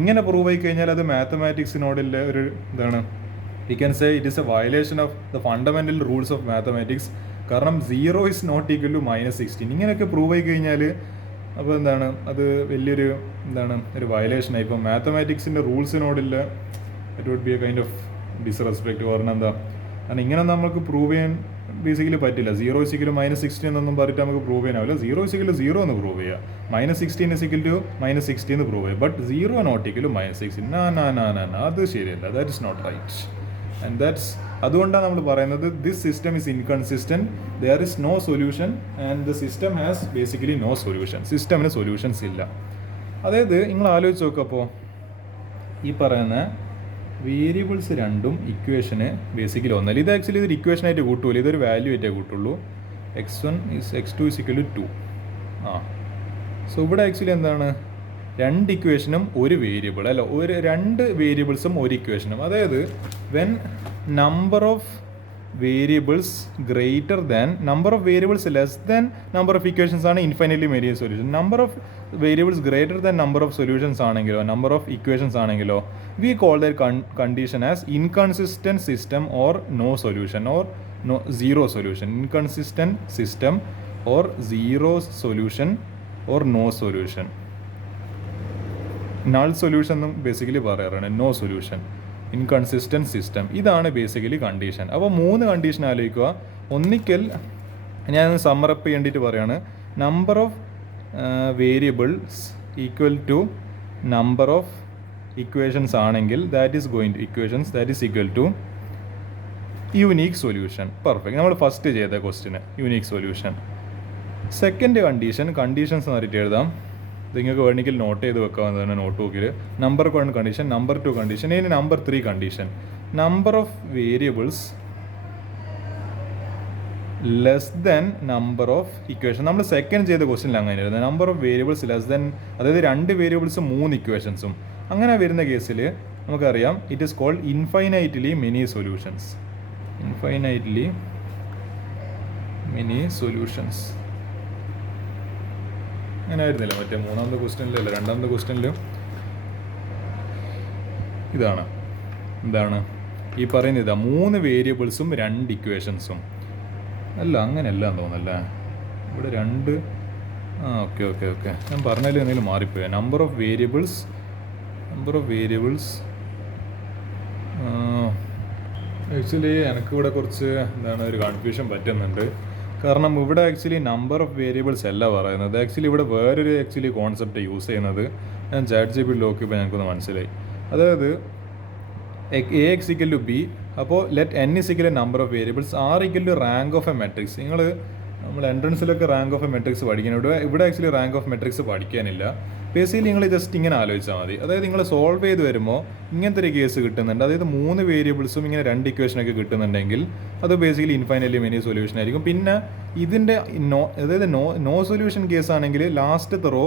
ഇങ്ങനെ പ്രൂവ് ആയി കഴിഞ്ഞാൽ അത് മാത്തമാറ്റിക്സിനോടുള്ള ഒരു എന്താണ്, we can say it is a violation of the fundamental rules of mathematics. കാരണം 0 is not equal to -16. ഇങ്ങനെയൊക്കെ പ്രൂവ് ആയി കഴിഞ്ഞാൽ അപ്പോൾ എന്താണ്, അത് വലിയൊരു എന്താണ് ഒരു വയലേഷനായി. ഇപ്പം മാത്തമാറ്റിക്സിൻ്റെ റൂൾസിനോടില്ല it would be a kind of disrespect. കാരണം എന്താ, കാരണം ഇങ്ങനെ നമുക്ക് പ്രൂവ് ചെയ്യാൻ ബേസിക്കലി പറ്റില്ല. 0 is equal to -16 എന്നൊന്നും പറഞ്ഞിട്ട് നമുക്ക് പ്രൂവ് ചെയ്യാനാവില്ല. 0 is equal to 0 എന്ന് പ്രൂവ് ചെയ്യുക, -16 is equal to -16 എന്ന് പ്രൂവ് ചെയ്യുക. ബട്ട് 0 not equal to -16, അത് ശരിയല്ല. That is not right. And that's അതുകൊണ്ടാണ് നമ്മൾ പറയുന്നത് this system is inconsistent, there is no solution and the system has basically no solution. സിസ്റ്റമിന് സൊല്യൂഷൻസ് ഇല്ല. അതായത് നിങ്ങൾ ആലോചിച്ച് നോക്കപ്പോൾ ഈ പറയുന്ന വേരിയബിൾസ് രണ്ടും ഇക്വേഷന് ബേസിക്കലി ഒന്നല്ല. ഇത് ആക്ച്വലി ഇതൊരു ഇക്വേഷനായിട്ട് കൂട്ടൂല, ഇതൊരു വാല്യൂ ആയിട്ടേ കൂട്ടുള്ളൂ. x1 is x2 is equal to 2. So ഇവിടെ ആക്ച്വലി എന്താണ്, രണ്ട് ഇക്വേഷനും ഒരു വേരിയബിൾ അല്ല, രണ്ട് വേരിയബിൾസും ഒരു ഇക്വേഷനും. അതായത് when number of variables greater than number of variables less than number of equations ആണ് infinitely many solution. Number of variables greater than number of solutions ആണെങ്കിലോ നമ്പർ ഓഫ് ഇക്വേഷൻസ് ആണെങ്കിലോ we call the condition as inconsistent system or no solution or no zero solution. Inconsistent system or zero solution or no solution. Null solution എന്നും basically പറയാറാണ്, no solution, inconsistent system. ഇതാണ് basically condition. അപ്പോൾ 3 condition ആലോചിക്കുക. ഒന്നിക്കൽ ഞാൻ sum up ചെയ്യേണ്ടിയിട്ട് പറയുകയാണ്, number of variables equal to number of equations ആണെങ്കിൽ that is equal to unique solution. Perfect. നമ്മൾ ഫസ്റ്റ് ചെയ്ത ക്വസ്റ്റിന് യൂണീക്ക് സൊല്യൂഷൻ. സെക്കൻഡ് കണ്ടീഷൻസ് എന്ന് പറഞ്ഞിട്ട് എഴുതാം. നിങ്ങൾക്ക് വേണമെങ്കിൽ നോട്ട് ചെയ്ത് വെക്കാവുന്നതാണ് നോട്ട് ബുക്കിൽ. നമ്പർ 1 കണ്ടീഷൻ, നമ്പർ 2 കണ്ടീഷൻ, ഇനി number 3 condition. Number of variables less than number of equation. നമ്മൾ സെക്കൻഡ് ചെയ്ത ക്വസ്റ്റ്യനിൽ അങ്ങനെ ആയിരുന്നു, number of variables less than, അതായത് 2 വേരിയബിൾസും 3 ഇക്വേഷൻസും. അങ്ങനെ വരുന്ന കേസിൽ നമുക്കറിയാം it is called infinitely many solutions. Infinitely many solutions. അങ്ങനെ ആയിരുന്നില്ല മറ്റേ 3ാമത്തെ ക്വസ്റ്റ്യനിലല്ല, 2ാമത്തെ ക്വസ്റ്റ്യനിലും ഇതാണ്. എന്താണ് ഈ പറയുന്നത്? 3 വേരിയബിൾസും 2 ഇക്വേഷൻസും. അല്ല, അങ്ങനെയല്ല എന്ന് തോന്നുന്നല്ലേ. ഇവിടെ 2 ഓക്കെ ഞാൻ പറഞ്ഞതിൽ എന്തെങ്കിലും മാറിപ്പോയാൽ. നമ്പർ ഓഫ് വേരിയബിൾസ് ആക്ച്വലി എനിക്കിവിടെ കുറച്ച് ഒരു കൺഫ്യൂഷൻ പറ്റുന്നുണ്ട്. കാരണം ഇവിടെ ആക്ച്വലി നമ്പർ ഓഫ് വേരിയബിൾസ് അല്ല പറയുന്നത്. ആക്ച്വലി ഇവിടെ വേറൊരു കോൺസെപ്റ്റ് യൂസ് ചെയ്യുന്നത് ഞാൻ ChatGPT നോക്കിയപ്പോൾ ഞങ്ങൾക്കൊന്ന് മനസ്സിലായി. അതായത് AX ഈക്വൽ ടു B, അപ്പോൾ let N is equal to number of variables, R equal to rank of a matrix. നമ്മൾ എൻട്രൻസിലൊക്കെ റാങ്ക് ഓഫ് എ മെട്രിക്സ് പഠിക്കണം. ഇവിടെ ആക്ച്വലി റാങ്ക് ഓഫ് മെട്രിക്സ് പഠിക്കാനില്ല. ബേസിക്കലി നിങ്ങൾ ജസ്റ്റ് ഇങ്ങനെ ആലോചിച്ചാൽ മതി. അതായത് നിങ്ങൾ സോൾവ് ചെയ്ത് വരുമ്പോൾ ഇങ്ങനത്തെ ഒരു കേസ് കിട്ടുന്നുണ്ട്. അതായത് 3 വേരിയബിൾസും ഇങ്ങനെ 2 ഇക്വേഷനൊക്കെ കിട്ടുന്നുണ്ടെങ്കിൽ അത് ബേസിക്കലി ഇൻഫൈനൈറ്റ്ലി മെനി സൊല്യൂഷൻ ആയിരിക്കും. പിന്നെ ഇതിൻ്റെ നോ സൊല്യൂഷൻ കേസ് ആണെങ്കിൽ ലാസ്റ്റത്തെ റോ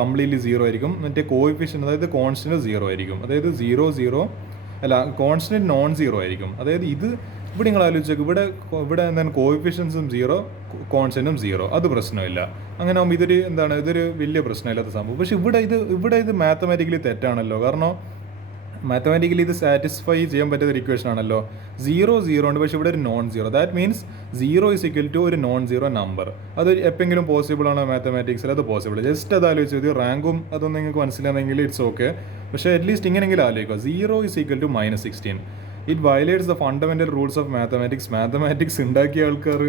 കംപ്ലീറ്റ്ലി 0 ആയിരിക്കും. മറ്റേ കോഎഫിഷ്യൻ്റ് അതായത് കോൺസ്റ്റന്റ് 0 ആയിരിക്കും. അതായത് 0 അല്ല, കോൺസ്റ്റന്റ് നോൺ 0 ആയിരിക്കും. അതായത് ഇവിടെ നിങ്ങൾ ആലോചിച്ചേക്ക്, ഇവിടെ എന്താണ് കോഎഫിഷ്യൻസും 0 കോൺസ്റ്റന്റും 0, അത് പ്രശ്നമില്ല. അങ്ങനെ ആകുമ്പോൾ ഇതൊരു വലിയ പ്രശ്നമില്ലാത്ത സംഭവം. പക്ഷെ ഇവിടെ ഇത് മാത്തമാറ്റിക്കലി തെറ്റാണല്ലോ. കാരണം മാത്തമാറ്റിക്കലി ഇത് സാറ്റിസ്ഫൈ ചെയ്യാൻ പറ്റുന്ന ഒരു ഇക്വേഷൻ ആണല്ലോ. 0 ഉണ്ട്, പക്ഷേ ഇവിടെ ഒരു non 0. That means 0 is equal to ഒരു നോൺ 0 നമ്പർ. അത് എപ്പോഴെങ്കിലും പോസിബിൾ ആണോ മാത്തമാറ്റിക്സിൽ? അത് പോസിബിൾ. ജസ്റ്റ് അത് ആലോചിച്ച് മതി. റാങ്കും അതൊന്നും നിങ്ങൾക്ക് മനസ്സിലാണെങ്കിൽ ഇറ്റ്സ് ഓക്കെ. പക്ഷേ അറ്റ്ലീസ്റ്റ് ഇങ്ങനെയെങ്കിലും ആലോചിക്കുക. 0 is equal to -16. It violates the fundamental rules of mathematics ഉണ്ടാക്കിയ ആൾക്കാർ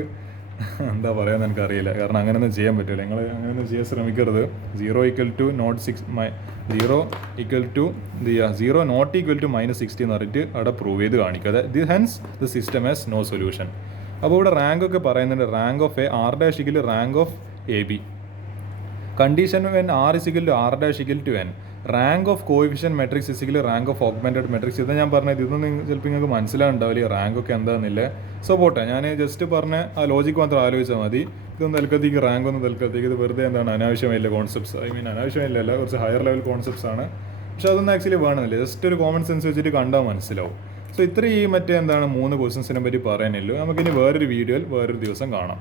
എന്താ പറയാന്ന് എനിക്കറിയില്ല. കാരണം അങ്ങനെയൊന്നും ചെയ്യാൻ പറ്റില്ല. നിങ്ങൾ അങ്ങനെയൊന്നും ചെയ്യാൻ ശ്രമിക്കരുത്. 0 equal to not equal to -60 എന്ന് പറഞ്ഞിട്ട് അവിടെ പ്രൂവ് ചെയ്ത് കാണിക്കുക. Hence the system has no solution. അപ്പോൾ ഇവിടെ റാങ്ക് ഒക്കെ പറയുന്നുണ്ട്. Rank of R' equal to rank of AB. Condition when R is equal to R' equal to N. Rank of coefficient matrix basically rank of augmented matrix. ഇത് ഞാൻ പറഞ്ഞത് ഇതൊന്നും ചിലപ്പോൾ നിങ്ങൾക്ക് മനസ്സിലാവുണ്ടാവില്ല റാങ്ക് ഒക്കെ എന്താണെന്നില്ല. സോ പോട്ടെ, ഞാൻ ജസ്റ്റ് പറഞ്ഞ ആ ലോജിക്ക് മാത്രം ആലോചിച്ചാൽ മതി. ഇതൊന്നും തൽക്കാലത്തേക്ക് റാങ്ക് ഒന്നും തൽക്കാലത്തേക്ക് ഇത് വെറുതെ അനാവശ്യമായില്ല കോൺസെപ്റ്റ്സ്. അനാവശ്യമായില്ല, കുറച്ച് ഹയർ ലെവൽ കോൺസെപ്റ്റ്സ് ആണ്. പക്ഷെ അതൊന്നും ആക്ച്വലി വേണമെന്നില്ല. ജസ്റ്റ് ഒരു കോമൺ സെൻസ് വെച്ചിട്ട് കണ്ടാൽ മനസ്സിലാവും. സോ ഇത്രയും 3 ക്വസ്റ്റ്യൻസിനെ പറ്റി പറയാനില്ലല്ലോ. നമുക്കിനി വേറൊരു വീഡിയോയിൽ വേറൊരു ദിവസം കാണാം.